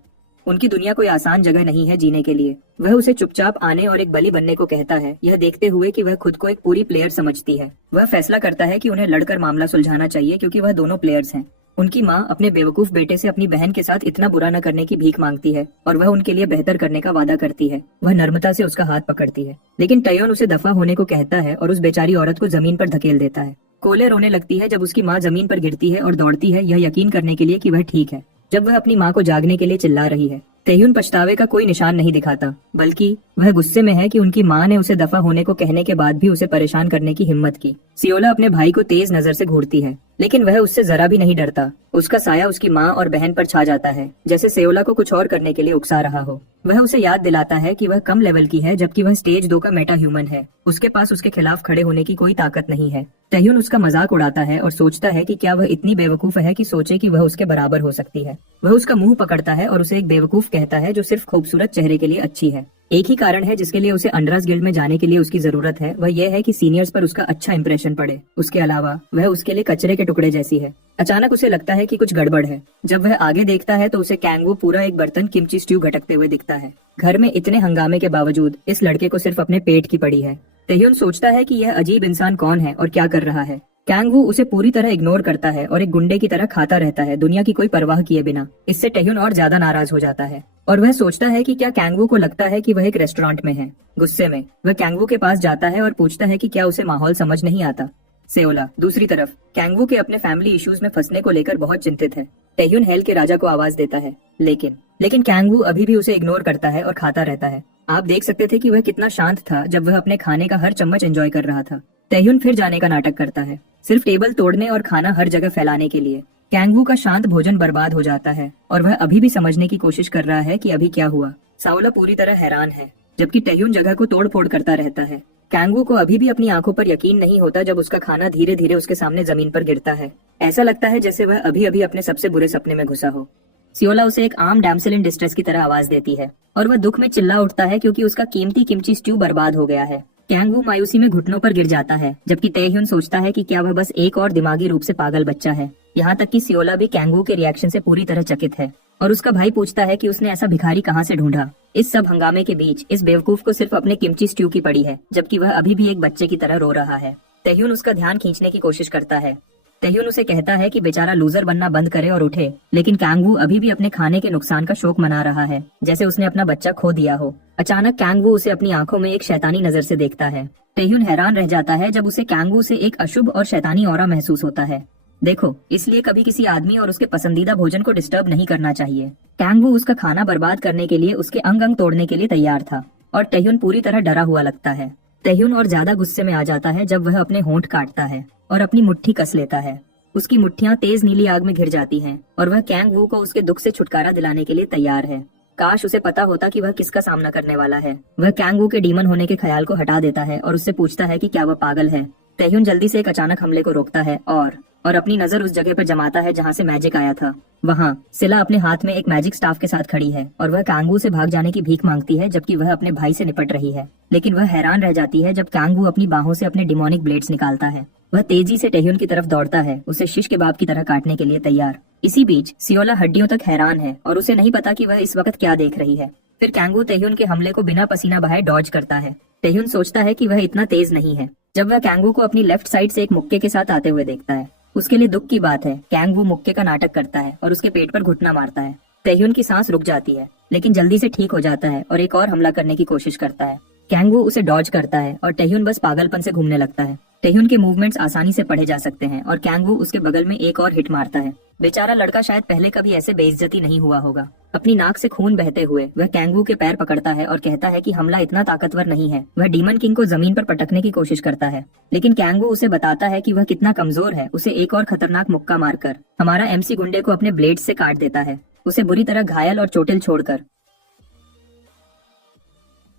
उनकी दुनिया कोई आसान जगह नहीं है जीने के लिए। वह उसे चुपचाप आने और एक बलि बनने को कहता है, यह देखते हुए कि वह खुद को एक पूरी प्लेयर समझती है। वह फैसला करता है कि उन्हें लड़कर मामला सुलझाना चाहिए क्योंकि वह दोनों प्लेयर्स हैं। उनकी माँ अपने बेवकूफ बेटे से अपनी बहन के साथ इतना बुरा न करने की भीख मांगती है और वह उनके लिए बेहतर करने का वादा करती है। वह नम्रता से उसका हाथ पकड़ती है, लेकिन टयोन उसे दफा होने को कहता है और उस बेचारी औरत को जमीन पर धकेल देता है। कोले रोने लगती है जब उसकी माँ जमीन पर गिरती है और दौड़ती है, यह यकीन करने के लिए कि वह ठीक है। जब वह अपनी माँ को जागने के लिए चिल्ला रही है, तेह्युन पछतावे का कोई निशान नहीं दिखाता, बल्कि वह गुस्से में है कि उनकी माँ ने उसे दफा होने को कहने के बाद भी उसे परेशान करने की हिम्मत की। सियोला अपने भाई को तेज नजर से घूरती है, लेकिन वह उससे जरा भी नहीं डरता। उसका साया उसकी माँ और बहन पर छा जाता है, जैसे सियोला को कुछ और करने के लिए उकसा रहा हो। वह उसे याद दिलाता है कि वह कम लेवल की है, जबकि वह स्टेज 2 का मेटा ह्यूमन है। उसके पास उसके खिलाफ खड़े होने की कोई ताकत नहीं है। तेह्युन उसका मजाक उड़ाता है और सोचता है कि क्या वह इतनी बेवकूफ है कि सोचे कि वह उसके बराबर हो सकती है। वह उसका मुंह पकड़ता है और उसे एक बेवकूफ कहता है जो सिर्फ खूबसूरत चेहरे के लिए अच्छी है। एक ही कारण है जिसके लिए उसे अंडरास गिल्ड में जाने के लिए उसकी जरूरत है, वह यह है कि सीनियर्स पर उसका अच्छा इंप्रेशन पड़े। उसके अलावा वह उसके लिए कचरे के टुकड़े जैसी है। अचानक उसे लगता है कि कुछ गड़बड़ है। जब वह आगे देखता है तो उसे कैंगवू पूरा एक बर्तन किमची स्ट्यू घटकते हुए दिखता है। घर में इतने हंगामे के बावजूद इस लड़के को सिर्फ अपने पेट की पड़ी है। तेह्युन सोचता है कि यह अजीब इंसान कौन है और क्या कर रहा है। कैंगवू उसे पूरी तरह इग्नोर करता है और एक गुंडे की तरह खाता रहता है, दुनिया की कोई परवाह किए बिना। इससे तेह्युन और ज्यादा नाराज हो जाता है और वह सोचता है कि क्या कैंगवू को लगता है कि वह एक रेस्टोरेंट में है। गुस्से में वह कैंगवू के पास जाता है और पूछता है कि क्या उसे माहौल समझ नहीं आता। सेओला दूसरी तरफ कैंगवू के अपने फैमिली इश्यूज में फंसने को लेकर बहुत चिंतित है। तेह्युन हेल के राजा को आवाज देता है, लेकिन कैंगवू अभी भी उसे इग्नोर करता है और खाता रहता है। आप देख सकते थे कि वह कितना शांत था जब वह अपने खाने का हर चम्मच एंजॉय कर रहा था। तेह्युन फिर जाने का नाटक करता है, सिर्फ टेबल तोड़ने और खाना हर जगह फैलाने के लिए। कैंगवू का शांत भोजन बर्बाद हो जाता है और वह अभी भी समझने की कोशिश कर रहा है कि अभी क्या हुआ। साओला पूरी तरह हैरान है, जबकि तेह्युन जगह को तोड़ फोड़ करता रहता है। कैंगवू को अभी भी अपनी आंखों पर यकीन नहीं होता जब उसका खाना धीरे धीरे उसके सामने जमीन पर गिरता है। ऐसा लगता है जैसे वह अभी अभी अपने सबसे बुरे सपने में घुसा हो। सियोला उसे एक आम डैमसेल इन डिस्ट्रेस की तरह आवाज देती है और वह दुख में चिल्ला उठता है क्योंकि उसका कीमती किमची स्ट्यू बर्बाद हो गया है। कैंगवू मायूसी में घुटनों पर गिर जाता है, जबकि तेह्युन सोचता है कि क्या वह बस एक और दिमागी रूप से पागल बच्चा है। यहाँ तक कि सियोला भी कैंगवू के रिएक्शन से पूरी तरह चकित है और उसका भाई पूछता है कि उसने ऐसा भिखारी कहाँ से ढूंढा। इस सब हंगामे के बीच इस बेवकूफ को सिर्फ अपने किमची स्ट्यू की पड़ी है, जबकि वह अभी भी एक बच्चे की तरह रो रहा है। तेह्युन उसका ध्यान खींचने की कोशिश करता है। तेह्युन उसे कहता है कि बेचारा लूजर बनना बंद करे और उठे, लेकिन कैंगवू अभी भी अपने खाने के नुकसान का शोक मना रहा है, जैसे उसने अपना बच्चा खो दिया हो। अचानक कैंगवू उसे अपनी आंखों में एक शैतानी नजर से देखता है। तेह्युन हैरान रह जाता है जब उसे कैंगवू से एक अशुभ और शैतानी ऑरा महसूस होता है। देखो, इसलिए कभी किसी आदमी और उसके पसंदीदा भोजन को डिस्टर्ब नहीं करना चाहिए। कैंगवू उसका खाना बर्बाद करने के लिए उसके अंग अंग तोड़ने के लिए तैयार था और तेह्युन पूरी तरह डरा हुआ लगता है। तेह्युन और ज्यादा गुस्से में आ जाता है जब वह अपने होंठ काटता है और अपनी मुट्ठी कस लेता है। उसकी मुट्ठियां तेज नीली आग में घिर जाती हैं और वह कैंगवू को उसके दुख से छुटकारा दिलाने के लिए तैयार है। काश उसे पता होता कि वह किसका सामना करने वाला है। वह कैंगवू के डीमन होने के ख्याल को हटा देता है और उससे पूछता है कि क्या वह पागल है। तेह्युन जल्दी से एक अचानक हमले को रोकता है और अपनी नजर उस जगह पर जमाता है जहाँ से मैजिक आया था। वहाँ सिला अपने हाथ में एक मैजिक स्टाफ के साथ खड़ी है और वह कैंगवू से भाग जाने की भीख मांगती है, जबकि वह अपने भाई से निपट रही है। लेकिन वह हैरान रह जाती है जब कैंगवू अपनी बाहों से अपने डिमोनिक ब्लेड्स निकालता है। वह तेजी से तेह्युन की तरफ दौड़ता है, उसे शिश केबाब की तरह काटने के लिए तैयार। इसी बीच सियोला हड्डियों तक हैरान है और उसे नहीं पता कि वह इस वक्त क्या देख रही है। फिर कैंगवू तेह्युन के हमले को बिना पसीना बहाए डॉज करता है। तेह्युन सोचता है कि वह इतना तेज नहीं है। जब वह कैंगवू को अपनी लेफ्ट साइड से एक मुक्के के साथ आते हुए देखता है, उसके लिए दुख की बात है। कैंगवू मुक्के का नाटक करता है और उसके पेट पर घुटना मारता है। तेह्युन की सांस रुक जाती है, लेकिन जल्दी से ठीक हो जाता है और एक और हमला करने की कोशिश करता है। कैंगवू उसे डॉज करता है और तेह्युन बस पागलपन से घूमने लगता है। तेह्युन के मूवमेंट्स आसानी से पढ़े जा सकते हैं और कैंगवू उसके बगल में एक और हिट मारता है। बेचारा लड़का शायद पहले कभी ऐसे बेइज्जती नहीं हुआ होगा। अपनी नाक से खून बहते हुए वह कैंगवू के पैर पकड़ता है और कहता है कि हमला इतना ताकतवर नहीं है। वह डीमन किंग को जमीन पर पटकने की कोशिश करता है, लेकिन कैंगवू उसे बताता है कि वह कितना कमजोर है। उसे एक और खतरनाक मुक्का मारकर हमारा एमसी गुंडे को अपने ब्लेड से काट देता है, उसे बुरी तरह घायल और चोटिल छोड़कर।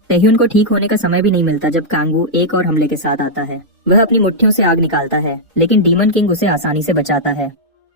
तेह्युन को ठीक होने का समय भी नहीं मिलता जब कैंगवू एक और हमले के साथ आता है। वह अपनी मुट्ठियों से आग निकालता है, लेकिन डीमन किंग उसे आसानी से बचाता है।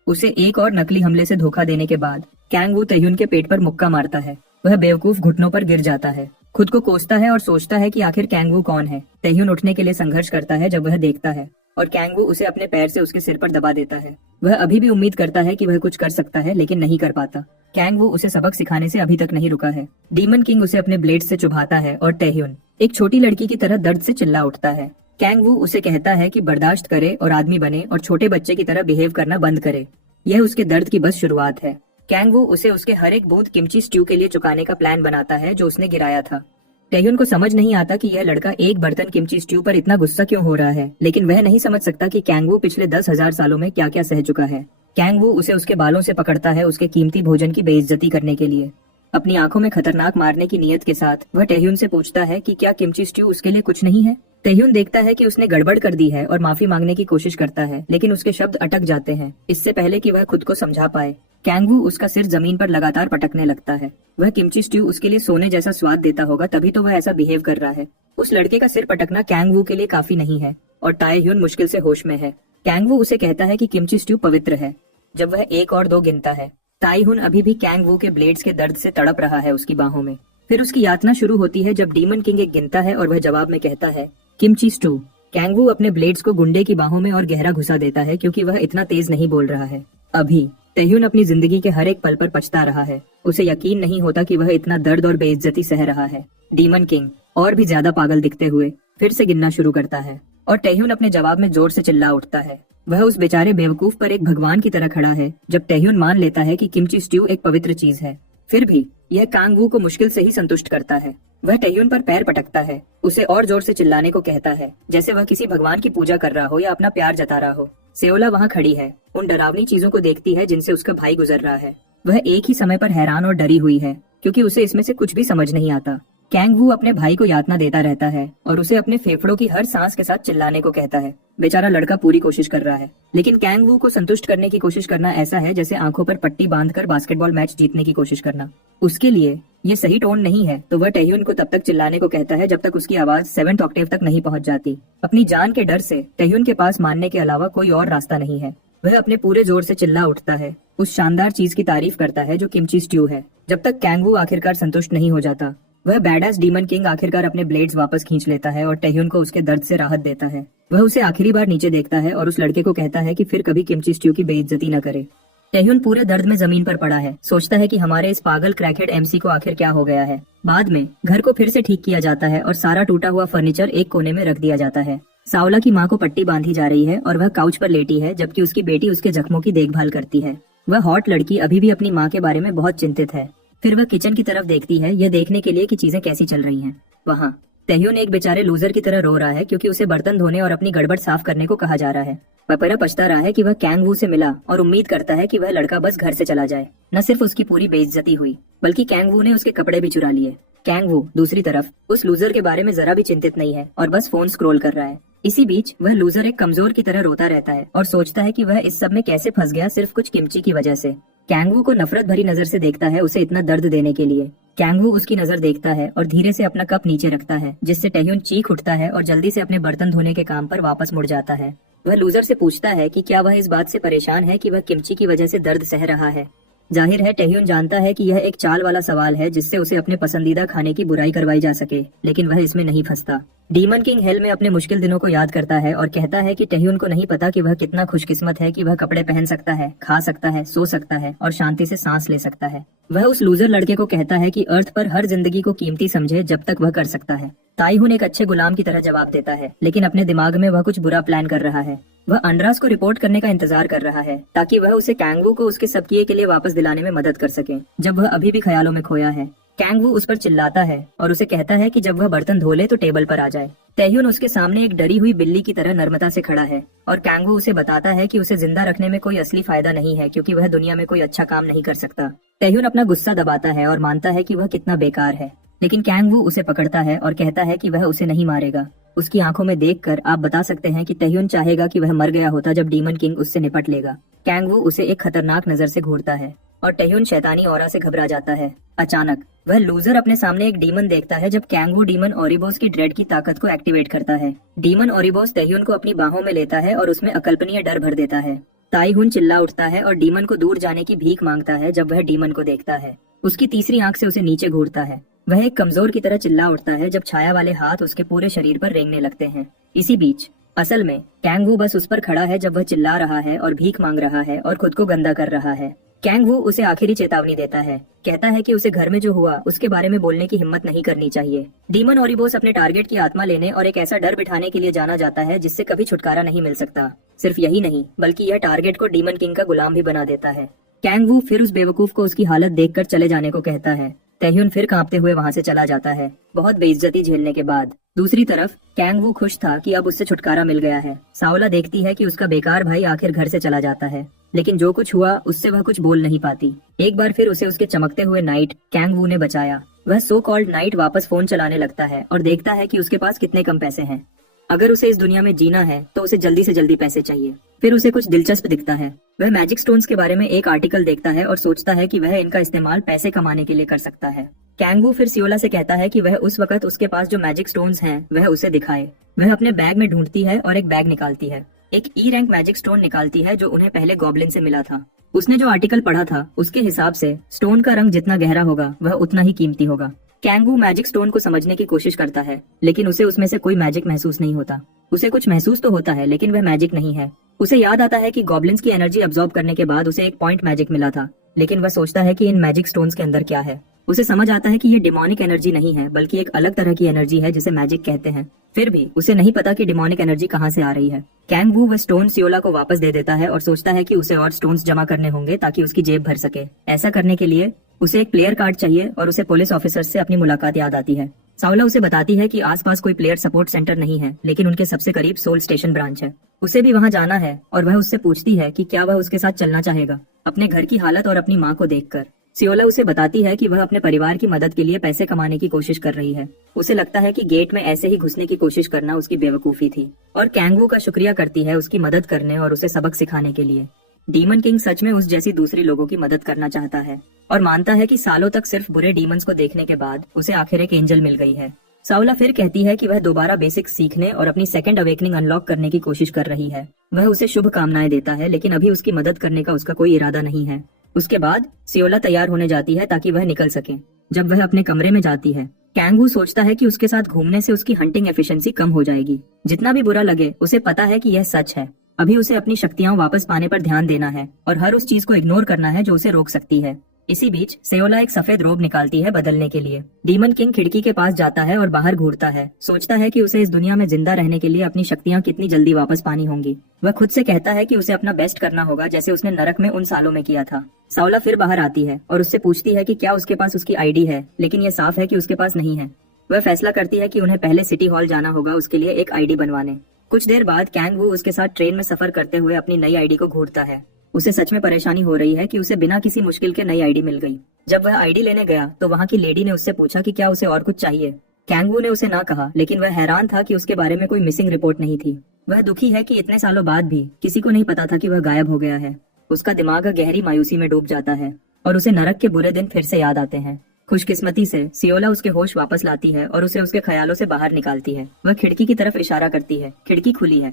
उसे एक और नकली हमले से धोखा देने के बाद कैंगवू तेह्युन के पेट पर मुक्का मारता है। वह बेवकूफ घुटनों पर गिर जाता है, खुद को कोसता है और सोचता है कि आखिर कैंगवू कौन है। तेह्युन उठने के लिए संघर्ष करता है जब वह देखता है और कैंगवू उसे अपने पैर से उसके सिर पर दबा देता है। वह अभी भी उम्मीद करता है कि वह कुछ कर सकता है, लेकिन नहीं कर पाता। कैंग वू उसे सबक सिखाने से अभी तक नहीं रुका है। डीमन किंग उसे अपने ब्लेड से चुभाता है और टैह्यून एक छोटी लड़की की तरह दर्द से चिल्ला उठता है। कैंग वू उसे कहता है कि बर्दाश्त करे और आदमी बने और छोटे बच्चे की तरह बिहेव करना बंद करे। यह उसके दर्द की बस शुरुआत है। कैंग वू उसे उसके हर एक बूंद किमची स्ट्यू के लिए चुकाने का प्लान बनाता है जो उसने गिराया था। टैह्यून को समझ नहीं आता कि यह लड़का एक बर्तन किमची स्ट्यू पर इतना गुस्सा क्यों हो रहा है, लेकिन वह नहीं समझ सकता कि कैंग वू पिछले 10,000 सालों में क्या क्या सह चुका है। कैंग वू उसे उसके बालों से पकड़ता है उसके कीमती भोजन की बेइज्जती करने के लिए। अपनी आंखों में खतरनाक मारने की नीयत के साथ वह टैह्यून से पूछता है कि क्या किमची स्ट्यू उसके लिए कुछ नहीं है। टैह्यून देखता है कि उसने गड़बड़ कर दी है और माफी मांगने की कोशिश करता है, लेकिन उसके शब्द अटक जाते हैं इससे पहले कि वह खुद को समझा पाए। कैंग वू उसका सिर जमीन पर लगातार पटकने लगता है। वह किमची स्ट्यू उसके लिए सोने जैसा स्वाद देता होगा, तभी तो वह ऐसा बिहेव कर रहा है। उस लड़के का सिर पटकना कैंग वू के लिए काफी नहीं है और टैह्यून मुश्किल से होश में है। कैंग वू उसे कहता है कि किमची स्ट्यू पवित्र है। जब वह 1 और 2 गिनता है, ताईहुन अभी भी कैंग वू के ब्लेड्स के दर्द से तड़प रहा है उसकी बाहों में। फिर उसकी यातना शुरू होती है जब डीमन किंग 1 गिनता है और वह जवाब में कहता है किमची स्टू। कैंग वू अपने ब्लेड्स को गुंडे की बाहों में और गहरा घुसा देता है क्योंकि वह इतना तेज नहीं बोल रहा है। अभी टैह्यून अपनी जिंदगी के हर एक पल पर पछता रहा है। उसे यकीन नहीं होता कि वह इतना दर्द और बेइज्जती सह रहा है। डीमन किंग और भी ज्यादा पागल दिखते हुए फिर से गिनना शुरू करता है और टैह्यून अपने जवाब में जोर से चिल्ला उठता है। वह उस बेचारे बेवकूफ पर एक भगवान की तरह खड़ा है। जब टैह्यून मान लेता है कि किमची स्ट्यू एक पवित्र चीज है, फिर भी यह कैंग वू को मुश्किल से ही संतुष्ट करता है। वह टैह्यून पर पैर पटकता है, उसे और जोर से चिल्लाने को कहता है जैसे वह किसी भगवान की पूजा कर रहा हो या अपना प्यार जता रहा हो। सेओला वहाँ खड़ी है, उन डरावनी चीजों को देखती है जिनसे उसका भाई गुजर रहा है। वह एक ही समय पर हैरान और डरी हुई है क्योंकि उसे इसमें से कुछ भी समझ नहीं आता। कैंग वू अपने भाई को यातना देता रहता है और उसे अपने फेफड़ों की हर सांस के साथ चिल्लाने को कहता है। बेचारा लड़का पूरी कोशिश कर रहा है, लेकिन कैंग वू को संतुष्ट करने की कोशिश करना ऐसा है जैसे आंखों पर पट्टी बांधकर बास्केटबॉल मैच जीतने की कोशिश करना। उसके लिए ये सही टोन नहीं है, तो वह टैह्यून को तब तक चिल्लाने को कहता है जब तक उसकी आवाज 7th ऑक्टेव तक नहीं पहुंच जाती। अपनी जान के डर से टैह्यून के पास मानने के अलावा कोई और रास्ता नहीं है। वह अपने पूरे जोर से चिल्ला उठता है, उस शानदार चीज की तारीफ करता है जो किमची स्ट्यू है। जब तक कैंग वू आखिरकार संतुष्ट नहीं हो जाता, वह बैडास डीमन किंग आखिरकार अपने ब्लेड्स वापस खींच लेता है और टैह्यून को उसके दर्द से राहत देता है। वह उसे आखिरी बार नीचे देखता है और उस लड़के को कहता है कि फिर कभी किमची स्ट्यू की बेइज्जती न करे। टैह्यून पूरे दर्द में जमीन पर पड़ा है, सोचता है कि हमारे इस पागल क्रैकहेड एमसी को आखिर क्या हो गया है। बाद में घर को फिर से ठीक किया जाता है और सारा टूटा हुआ फर्नीचर एक कोने में रख दिया जाता है। सावला की माँ को पट्टी बांधी जा रही है और वह काउच पर लेटी है जबकि उसकी बेटी उसके जख्मों की देखभाल करती है। वह हॉट लड़की अभी भी अपनी माँ के बारे में बहुत चिंतित है। फिर वह किचन की तरफ देखती है, यह देखने के लिए कि चीजें कैसी चल रही हैं। वहाँ टैह्यून एक बेचारे लूजर की तरह रो रहा है क्योंकि उसे बर्तन धोने और अपनी गड़बड़ साफ करने को कहा जा रहा है। वह बड़ा पछता रहा है कि वह कैंग वू से मिला और उम्मीद करता है कि वह लड़का बस घर से चला जाए। न सिर्फ उसकी पूरी बेइज्जती हुई, बल्कि कैंग वू ने उसके कपड़े भी चुरा लिए। कैंग वू दूसरी तरफ उस लूजर के बारे में जरा भी चिंतित नहीं है और बस फोन स्क्रॉल कर रहा है। इसी बीच वह लूजर एक कमजोर की तरह रोता रहता है और सोचता है कि वह इस सब में कैसे फंस गया सिर्फ कुछ किमची की वजह से। कैंग वू को नफरत भरी नजर से देखता है उसे इतना दर्द देने के लिए। कैंग वू उसकी नजर देखता है और धीरे से अपना कप नीचे रखता है, जिससे टैह्यून चीख उठता है और जल्दी से अपने बर्तन धोने के काम पर वापस मुड़ जाता है। वह लूजर से पूछता है कि क्या वह इस बात से परेशान है कि वह किमची की वजह से दर्द सह रहा है। जाहिर है टैह्यून जानता है कि यह एक चाल वाला सवाल है जिससे उसे अपने पसंदीदा खाने की बुराई करवाई जा सके, लेकिन वह इसमें नहीं फंसता। डीमन किंग हेल में अपने मुश्किल दिनों को याद करता है और कहता है कि टैह्यून को नहीं पता कि वह कितना खुशकिस्मत है कि वह कपड़े पहन सकता है, खा सकता है, सो सकता है और शांति से सांस ले सकता है। वह उस लूजर लड़के को कहता है कि अर्थ पर हर जिंदगी को कीमती समझे जब तक वह कर सकता है। ताईहुन एक अच्छे गुलाम की तरह जवाब देता है, लेकिन अपने दिमाग में वह कुछ बुरा प्लान कर रहा है। वह अंड्रास को रिपोर्ट करने का इंतजार कर रहा है ताकि वह उसे कैंग वू को उसके सब किए के लिए वापस दिलाने में मदद कर सके, जब वह अभी भी ख्यालों में खोया है। कैंग वू उस पर चिल्लाता है और उसे कहता है कि जब वह बर्तन धो ले तो टेबल पर आ जाए। टैह्यून उसके सामने एक डरी हुई बिल्ली की तरह नर्मता से खड़ा है और कैंग वू उसे बताता है कि उसे जिंदा रखने में कोई असली फायदा नहीं है क्योंकि वह दुनिया में कोई अच्छा काम नहीं कर सकता। टैह्यून अपना गुस्सा दबाता है और मानता है कि वह कितना बेकार है, लेकिन कैंग वू उसे पकड़ता है और कहता है कि वह उसे नहीं मारेगा। उसकी आंखों में देखकर आप बता सकते हैं कि टैह्यून चाहेगा कि वह मर गया होता जब डीमन किंग उससे निपट लेगा। कैंग वू उसे एक खतरनाक नजर से घूरता है और टैह्यून शैतानी ऑरा से घबरा जाता है। अचानक वह लूजर अपने सामने एक डीमन देखता है जब कैंग वू डीमन ओरिबोस की ड्रेड की ताकत को एक्टिवेट करता है। डीमन ओरिबोस टैह्यून को अपनी बाहों में लेता है और उसमें अकल्पनीय डर भर देता है। ताईहुन चिल्ला उठता है और डीमन को दूर जाने की भीख मांगता है जब वह डीमन को देखता है। उसकी तीसरी आंख से उसे नीचे घूरता है। वह एक कमजोर की तरह चिल्ला उठता है जब छाया वाले हाथ उसके पूरे शरीर पर रेंगने लगते हैं। इसी बीच असल में कैंग बस उस पर खड़ा है जब वह चिल्ला रहा है और भीख मांग रहा है और खुद को गंदा कर रहा है। कैंग उसे आखिरी चेतावनी देता है, कहता है कि उसे घर में जो हुआ उसके बारे में बोलने की हिम्मत नहीं करनी चाहिए। डीमन ओरिबोस अपने टारगेट की आत्मा लेने और एक ऐसा डर बिठाने के लिए जाना जाता है जिससे कभी छुटकारा नहीं मिल सकता। सिर्फ यही नहीं बल्कि यह टारगेट को डीमन किंग का गुलाम भी बना देता है। कैंग फिर उस बेवकूफ को उसकी हालत देखकर चले जाने को कहता है। तैह्युन फिर कांपते हुए वहां से चला जाता है, बहुत बेइज्जती झेलने के बाद। दूसरी तरफ कैंग खुश था कि अब उससे छुटकारा मिल गया है। साओला देखती है कि उसका बेकार भाई आखिर घर से चला जाता है, लेकिन जो कुछ हुआ उससे वह कुछ बोल नहीं पाती। एक बार फिर उसे उसके चमकते हुए नाइट कैंग ने बचाया। वह सो कॉल्ड नाइट वापस फोन चलाने लगता है और देखता है कि उसके पास कितने कम पैसे हैं। अगर उसे इस दुनिया में जीना है तो उसे जल्दी से जल्दी पैसे चाहिए। फिर उसे कुछ दिलचस्प दिखता है। वह मैजिक स्टोन्स के बारे में एक आर्टिकल देखता है और सोचता है कि वह इनका इस्तेमाल पैसे कमाने के लिए कर सकता है। कैंग फिर सियोला से कहता है कि वह उस वक्त उसके पास जो मैजिक स्टोन्स हैं वह उसे दिखाए। वह अपने बैग में ढूंढती है और एक बैग निकालती है। एक ई रैंक मैजिक स्टोन निकालती है जो उन्हें पहले गॉब्लिन से मिला था। उसने जो आर्टिकल पढ़ा था उसके हिसाब से स्टोन का रंग जितना गहरा होगा वह उतना ही कीमती होगा। कैंग मैजिक स्टोन को समझने की कोशिश करता है, लेकिन उसे उसमें से कोई मैजिक महसूस नहीं होता। उसे कुछ महसूस तो होता है लेकिन वह मैजिक नहीं है। उसे याद आता है कि गॉब्लिन्स की एनर्जी अब्सॉर्ब करने के बाद उसे एक पॉइंट मैजिक मिला था, लेकिन वह सोचता है कि इन मैजिक स्टोन्स के अंदर क्या है। उसे समझ आता है कि ये डिमोनिक एनर्जी नहीं है बल्कि एक अलग तरह की एनर्जी है जिसे मैजिक कहते हैं। फिर भी उसे नहीं पता कि डिमोनिक एनर्जी कहाँ से आ रही है। कैंग वह स्टोन सियोला को वापस दे देता है और सोचता है कि उसे और स्टोन्स जमा करने होंगे ताकि उसकी जेब भर सके। ऐसा करने के लिए उसे एक प्लेयर कार्ड चाहिए और उसे पुलिस ऑफिसर से अपनी मुलाकात याद आती है। साओला उसे बताती है कि आसपास कोई प्लेयर सपोर्ट सेंटर नहीं है, लेकिन उनके सबसे करीब सोल स्टेशन ब्रांच है। उसे भी वहां जाना है और वह उससे पूछती है कि क्या वह उसके साथ चलना चाहेगा, अपने घर की हालत और अपनी माँ को देखकर। सियोला उसे बताती है कि वह अपने परिवार की मदद के लिए पैसे कमाने की कोशिश कर रही है। उसे लगता है कि गेट में ऐसे ही घुसने की कोशिश करना उसकी बेवकूफी थी और कैंग का शुक्रिया करती है उसकी मदद करने और उसे सबक सिखाने के लिए। डीमन किंग सच में उस जैसी दूसरी लोगों की मदद करना चाहता है और मानता है कि सालों तक सिर्फ बुरे डीमंस को देखने के बाद उसे आखिर एक एंजल मिल गई है। साओला फिर कहती है कि वह दोबारा बेसिक्स सीखने और अपनी सेकंड अवेकनिंग अनलॉक करने की कोशिश कर रही है। वह उसे शुभ कामनाएं देता है, लेकिन अभी उसकी मदद करने का उसका कोई इरादा नहीं है। उसके बाद सियोला तैयार होने जाती है ताकि वह निकल सके। जब वह अपने कमरे में जाती है, कैंग सोचता है कि उसके साथ घूमने से उसकी हंटिंग एफिशिएंसी कम हो जाएगी। जितना भी बुरा लगे, उसे पता है कि यह सच है। अभी उसे अपनी शक्तियां वापस पाने पर ध्यान देना है और हर उस चीज को इग्नोर करना है जो उसे रोक सकती है। इसी बीच सियोला एक सफेद रोब निकालती है बदलने के लिए। डीमन किंग खिड़की के पास जाता है और बाहर घूरता है। सोचता है कि उसे इस दुनिया में जिंदा रहने के लिए अपनी शक्तियां कितनी जल्दी वापस पानी होंगी। वह खुद से कहता है कि उसे अपना बेस्ट करना होगा, जैसे उसने नरक में उन सालों में किया था। साओला फिर बाहर आती है और उससे पूछती है कि क्या उसके पास उसकी आईडी है, लेकिन यह साफ है कि उसके पास नहीं है। वह फैसला करती है कि उन्हें पहले सिटी हॉल जाना होगा उसके लिए एक आईडी बनवाने। कुछ देर बाद कैंग उसके साथ ट्रेन में सफर करते हुए अपनी नई आईडी को घूरता है। उसे सच में परेशानी हो रही है कि उसे बिना किसी मुश्किल के नई आईडी मिल गई। जब वह आईडी लेने गया तो वहाँ की लेडी ने उससे पूछा कि क्या उसे और कुछ चाहिए। कैंग ने उसे ना कहा, लेकिन वह हैरान था कि उसके बारे में कोई मिसिंग रिपोर्ट नहीं थी। वह दुखी है कि इतने सालों बाद भी किसी को नहीं पता था कि वह गायब हो गया है। उसका दिमाग गहरी मायूसी में डूब जाता है और उसे नरक के बुरे दिन फिर से याद आते हैं। खुशकिस्मती से सियोला उसके होश वापस लाती है और उसे उसके ख्यालों से बाहर निकालती है। वह खिड़की की तरफ इशारा करती है। खिड़की खुली है।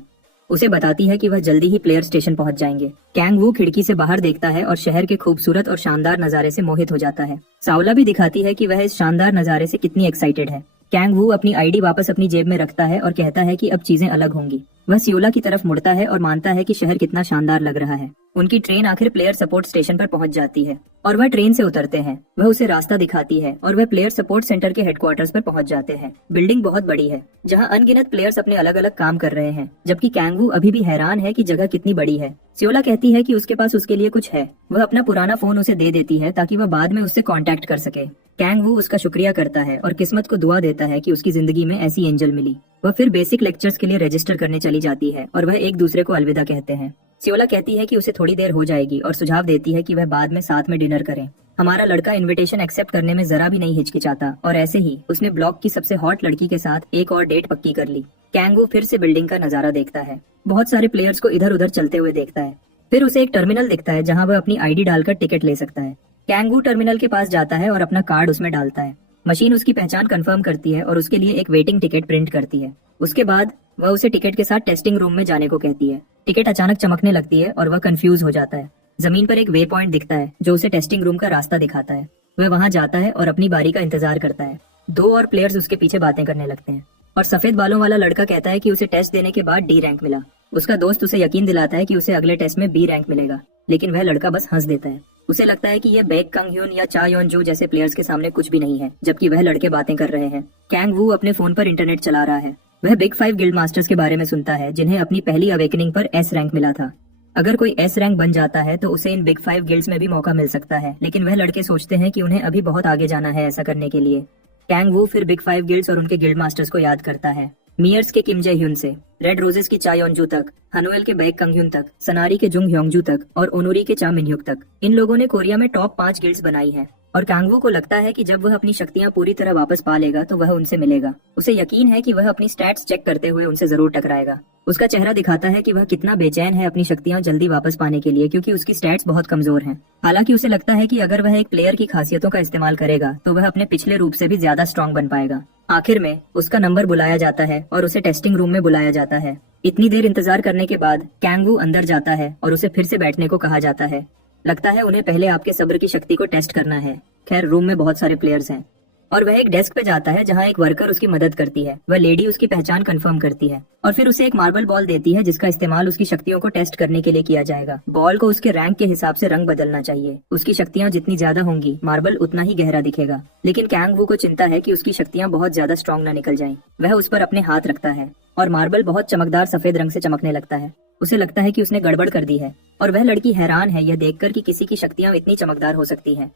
उसे बताती है कि वह जल्दी ही प्लेयर स्टेशन पहुंच जाएंगे। कैंग खिड़की से बाहर देखता है और शहर के खूबसूरत और शानदार नजारे से मोहित हो जाता है। साओला भी दिखाती है कि वह इस शानदार नजारे से कितनी एक्साइटेड है। कैंग अपनी आईडी वापस अपनी जेब में रखता है और कहता है कि अब चीजें अलग होंगी। वह सियोला की तरफ मुड़ता है और मानता है कि शहर कितना शानदार लग रहा है। उनकी ट्रेन आखिर प्लेयर सपोर्ट स्टेशन पर पहुंच जाती है और वह ट्रेन से उतरते हैं। वह उसे रास्ता दिखाती है और वह प्लेयर सपोर्ट सेंटर के हेडक्वार्टर्स पर पहुंच जाते हैं। बिल्डिंग बहुत बड़ी है जहां अनगिनत प्लेयर्स अपने अलग अलग काम कर रहे हैं, जबकि कैंग अभी भी हैरान है कि जगह कितनी बड़ी है। सियोला कहती है कि उसके पास उसके लिए कुछ है। वह अपना पुराना फोन उसे दे देती है ताकि वह बाद में उससे कांटेक्ट कर सके। कैंग उसका शुक्रिया करता है और किस्मत को दुआ देता है कि उसकी जिंदगी में ऐसी एंजल मिली। वह फिर बेसिक लेक्चर्स के लिए रजिस्टर करने चली जाती है और वह एक दूसरे को अलविदा कहते हैं। सियोला कहती है कि उसे थोड़ी देर हो जाएगी और सुझाव देती है कि वह बाद में साथ में डिनर करें। हमारा लड़का इनविटेशन एक्सेप्ट करने में जरा भी नहीं हिचकिचाता और ऐसे ही उसने ब्लॉक की सबसे हॉट लड़की के साथ एक और डेट पक्की कर ली। कैंग फिर से बिल्डिंग का नजारा देखता है। बहुत सारे प्लेयर्स को इधर उधर चलते हुए देखता है। फिर उसे एक टर्मिनल दिखता है जहाँ वह अपनी आईडी डालकर टिकट ले सकता है। कैंग टर्मिनल के पास जाता है और अपना कार्ड उसमें डालता है। मशीन उसकी पहचान कंफर्म करती है और उसके लिए एक वेटिंग टिकट प्रिंट करती है। उसके बाद वह उसे टिकट के साथ टेस्टिंग रूम में जाने को कहती है। टिकट अचानक चमकने लगती है और वह कंफ्यूज हो जाता है। जमीन पर एक वे पॉइंट दिखता है जो उसे टेस्टिंग रूम का रास्ता दिखाता है। वह वहां जाता है और अपनी बारी का इंतजार करता है। दो और प्लेयर्स उसके पीछे बातें करने लगते हैं और सफेद बालों वाला लड़का कहता है कि उसे टेस्ट देने के बाद डी रैंक मिला। उसका दोस्त उसे यकीन दिलाता है कि उसे अगले टेस्ट में बी रैंक मिलेगा, लेकिन वह लड़का बस हंस देता है। उसे लगता है कि यह बैक कंग ह्यून या चा योन जू जैसे प्लेयर्स के सामने कुछ भी नहीं है, जबकि वह लड़के बातें कर रहे हैं। कैंग वू अपने फोन पर इंटरनेट चला रहा है। वह बिग 5 गिल्ड मास्टर्स के बारे में सुनता है, जिन्हें अपनी पहली अवेकनिंग पर एस रैंक मिला था। अगर कोई एस रैंक बन जाता है तो उसे इन बिग 5 गिल्ड्स में भी मौका मिल सकता है, लेकिन वह लड़के सोचते हैं कि उन्हें अभी बहुत आगे जाना है ऐसा करने के लिए। कैंग वू फिर बिग 5 गिल्ड्स और उनके गिल्ड मास्टर्स को याद करता है। मियर्स के किम जे ह्यून से रेड रोजेस की चा योनजू तक, हनुएल के बैक कंग्यून तक, सनारी के जुंग ह्योंगजू तक और ओनुरी के चा मिनह्युक तक, इन लोगों ने कोरिया में टॉप 5 गिल्ड्स बनाई हैं। और कांगवू को लगता है कि जब वह अपनी शक्तियां पूरी तरह वापस पा लेगा तो वह उनसे मिलेगा। उसे यकीन है कि वह अपनी स्टैट्स चेक करते हुए उनसे जरूर टकराएगा। उसका चेहरा दिखाता है कि वह कितना बेचैन है अपनी शक्तियां जल्दी वापस पाने के लिए, क्योंकि उसकी स्टैट्स बहुत कमजोर हैं। हालांकि उसे लगता है कि अगर वह एक प्लेयर की खासियतों का इस्तेमाल करेगा तो वह अपने पिछले रूप से भी ज्यादा स्ट्रांग बन पाएगा। आखिर में उसका नंबर बुलाया जाता है और उसे टेस्टिंग रूम में बुलाया जाता है। इतनी देर इंतजार करने के बाद कैंगवू अंदर जाता है और उसे फिर से बैठने को कहा जाता है। लगता है उन्हें पहले आपके सब्र की शक्ति को टेस्ट करना है। खैर, रूम में बहुत सारे प्लेयर्स हैं और वह एक डेस्क पे जाता है जहां एक वर्कर उसकी मदद करती है। वह लेडी उसकी पहचान कंफर्म करती है और फिर उसे एक मार्बल बॉल देती है जिसका इस्तेमाल उसकी शक्तियों को टेस्ट करने के लिए किया जाएगा। बॉल को उसके रैंक के हिसाब से रंग बदलना चाहिए। उसकी शक्तियां जितनी ज्यादा होंगी, मार्बल उतना ही गहरा दिखेगा। लेकिन कैंग वू को चिंता है कि उसकी शक्तियां बहुत ज्यादा स्ट्रांग न निकल जाएं। वह उस पर अपने हाथ रखता है और मार्बल बहुत चमकदार सफेद रंग से चमकने लगता है। उसे लगता है कि उसने गड़बड़ कर दी है और वह लड़की हैरान है यह देखकर कि किसी की शक्तियां इतनी चमकदार हो सकती हैं।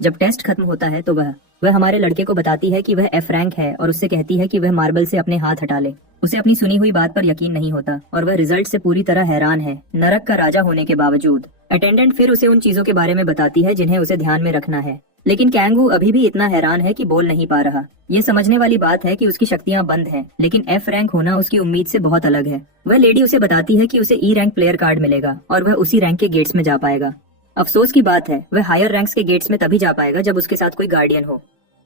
जब टेस्ट खत्म होता है तो वह हमारे लड़के को बताती है कि वह एफ रैंक है और उससे कहती है कि वह मार्बल से अपने हाथ हटा ले। उसे अपनी सुनी हुई बात पर यकीन नहीं होता और वह रिजल्ट से पूरी तरह हैरान है, नरक का राजा होने के बावजूद। अटेंडेंट फिर उसे उन चीजों के बारे में बताती है जिन्हें उसे ध्यान में रखना है, लेकिन कैंगवू अभी भी इतना हैरान है कि बोल नहीं पा रहा। ये समझने वाली बात है कि उसकी शक्तियां बंद हैं, लेकिन एफ रैंक होना उसकी उम्मीद से बहुत अलग है। वह लेडी उसे बताती है कि उसे ई रैंक प्लेयर कार्ड मिलेगा और वह उसी रैंक के गेट्स में जा पाएगा। अफसोस की बात है, वह हायर रैंक्स के गेट्स में तभी जा पाएगा जब उसके साथ कोई गार्डियन हो।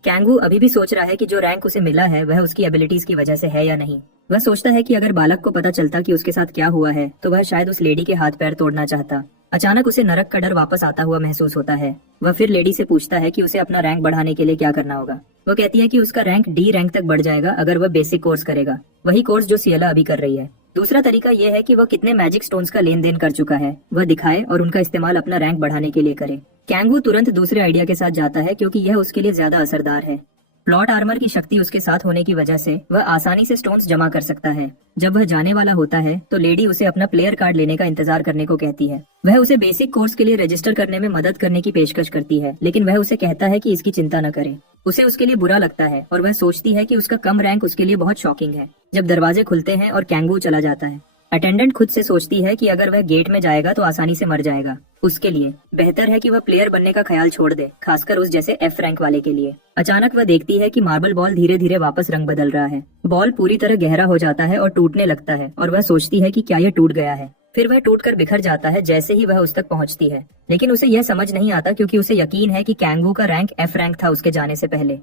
कैंगवू अभी भी सोच रहा है कि जो रैंक उसे मिला है वह उसकी एबिलिटीज की वजह से है या नहीं। वह सोचता है कि अगर बालक को पता चलता कि उसके साथ क्या हुआ है तो वह शायद उस लेडी के हाथ पैर तोड़ना चाहता। अचानक उसे नरक का डर वापस आता हुआ महसूस होता है। वह फिर लेडी से पूछता है कि उसे अपना रैंक बढ़ाने के लिए क्या करना होगा। वो कहती है कि उसका रैंक डी रैंक तक बढ़ जाएगा अगर वह बेसिक कोर्स करेगा, वही कोर्स जो सियला अभी कर रही है। दूसरा तरीका यह है कि वह कितने मैजिक स्टोन्स का लेन देन कर चुका है वह दिखाए और उनका इस्तेमाल अपना रैंक बढ़ाने के लिए करे। कैंगवू तुरंत दूसरे आइडिया के साथ जाता है क्योंकि यह उसके लिए ज्यादा असरदार है। प्लॉट आर्मर की शक्ति उसके साथ होने की वजह से वह आसानी से स्टोन्स जमा कर सकता है। जब वह जाने वाला होता है तो लेडी उसे अपना प्लेयर कार्ड लेने का इंतजार करने को कहती है। वह उसे बेसिक कोर्स के लिए रजिस्टर करने में मदद करने की पेशकश करती है, लेकिन वह उसे कहता है कि इसकी चिंता न करे। उसे उसके लिए बुरा लगता है और वह सोचती है कि उसका कम रैंक उसके लिए बहुत शॉकिंग है। जब दरवाजे खुलते हैं और कैंगवू चला जाता है, अटेंडेंट खुद से सोचती है कि अगर वह गेट में जाएगा तो आसानी से मर जाएगा। उसके लिए बेहतर है कि वह प्लेयर बनने का ख्याल छोड़ दे, खासकर उस जैसे एफ रैंक वाले के लिए। अचानक वह देखती है कि मार्बल बॉल धीरे धीरे वापस रंग बदल रहा है। बॉल पूरी तरह गहरा हो जाता है और टूटने लगता है और वह सोचती है कि क्या यह टूट गया है। फिर वह टूटकर बिखर जाता है जैसे ही वह उस तक पहुंचती है, लेकिन उसे यह समझ नहीं आता क्योंकि उसे यकीन है कि कैंगवू का रैंक एफ रैंक था उसके जाने से पहले।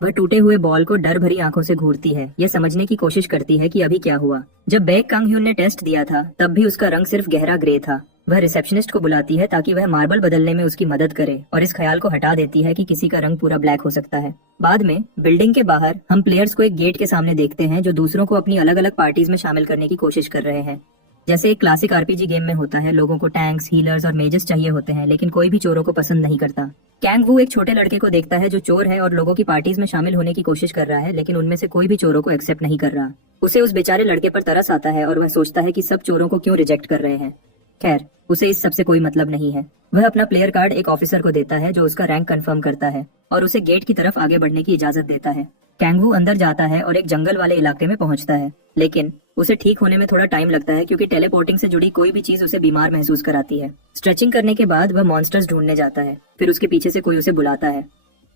वह टूटे हुए बॉल को डर भरी आंखों से घूरती है, यह समझने की कोशिश करती है कि अभी क्या हुआ। जब बैक कांग ह्यून ने टेस्ट दिया था तब भी उसका रंग सिर्फ गहरा ग्रे था। वह रिसेप्शनिस्ट को बुलाती है ताकि वह मार्बल बदलने में उसकी मदद करे और इस ख्याल को हटा देती है कि किसी का रंग पूरा ब्लैक हो सकता है। बाद में बिल्डिंग के बाहर हम प्लेयर्स को एक गेट के सामने देखते हैं जो दूसरों को अपनी अलग अलग पार्टीज में शामिल करने की कोशिश कर रहे हैं। जैसे एक क्लासिक आरपीजी गेम में होता है, लोगों को टैंक्स, हीलर्स और मेजर्स चाहिए होते हैं, लेकिन कोई भी चोरों को पसंद नहीं करता। कैंगवू एक छोटे लड़के को देखता है जो चोर है और लोगों की पार्टीज में शामिल होने की कोशिश कर रहा है, लेकिन उनमें से कोई भी चोरों को एक्सेप्ट नहीं कर रहा। उसे उस बेचारे लड़के पर तरस आता है और वह सोचता है कि सब चोरों को क्यों रिजेक्ट कर रहे हैं। खैर, उसे इस सब से कोई मतलब नहीं है। वह अपना प्लेयर कार्ड एक ऑफिसर को देता है जो उसका रैंक कंफर्म करता है और उसे गेट की तरफ आगे बढ़ने की इजाजत देता है। कैंगवू अंदर जाता है और एक जंगल वाले इलाके में पहुंचता है, लेकिन उसे ठीक होने में थोड़ा टाइम लगता है क्योंकि टेलीपोर्टिंग से जुड़ी कोई भी चीज उसे बीमार महसूस कराती है। स्ट्रेचिंग करने के बाद वह मॉन्स्टर्स ढूंढने जाता है। फिर उसके पीछे से कोई उसे बुलाता है।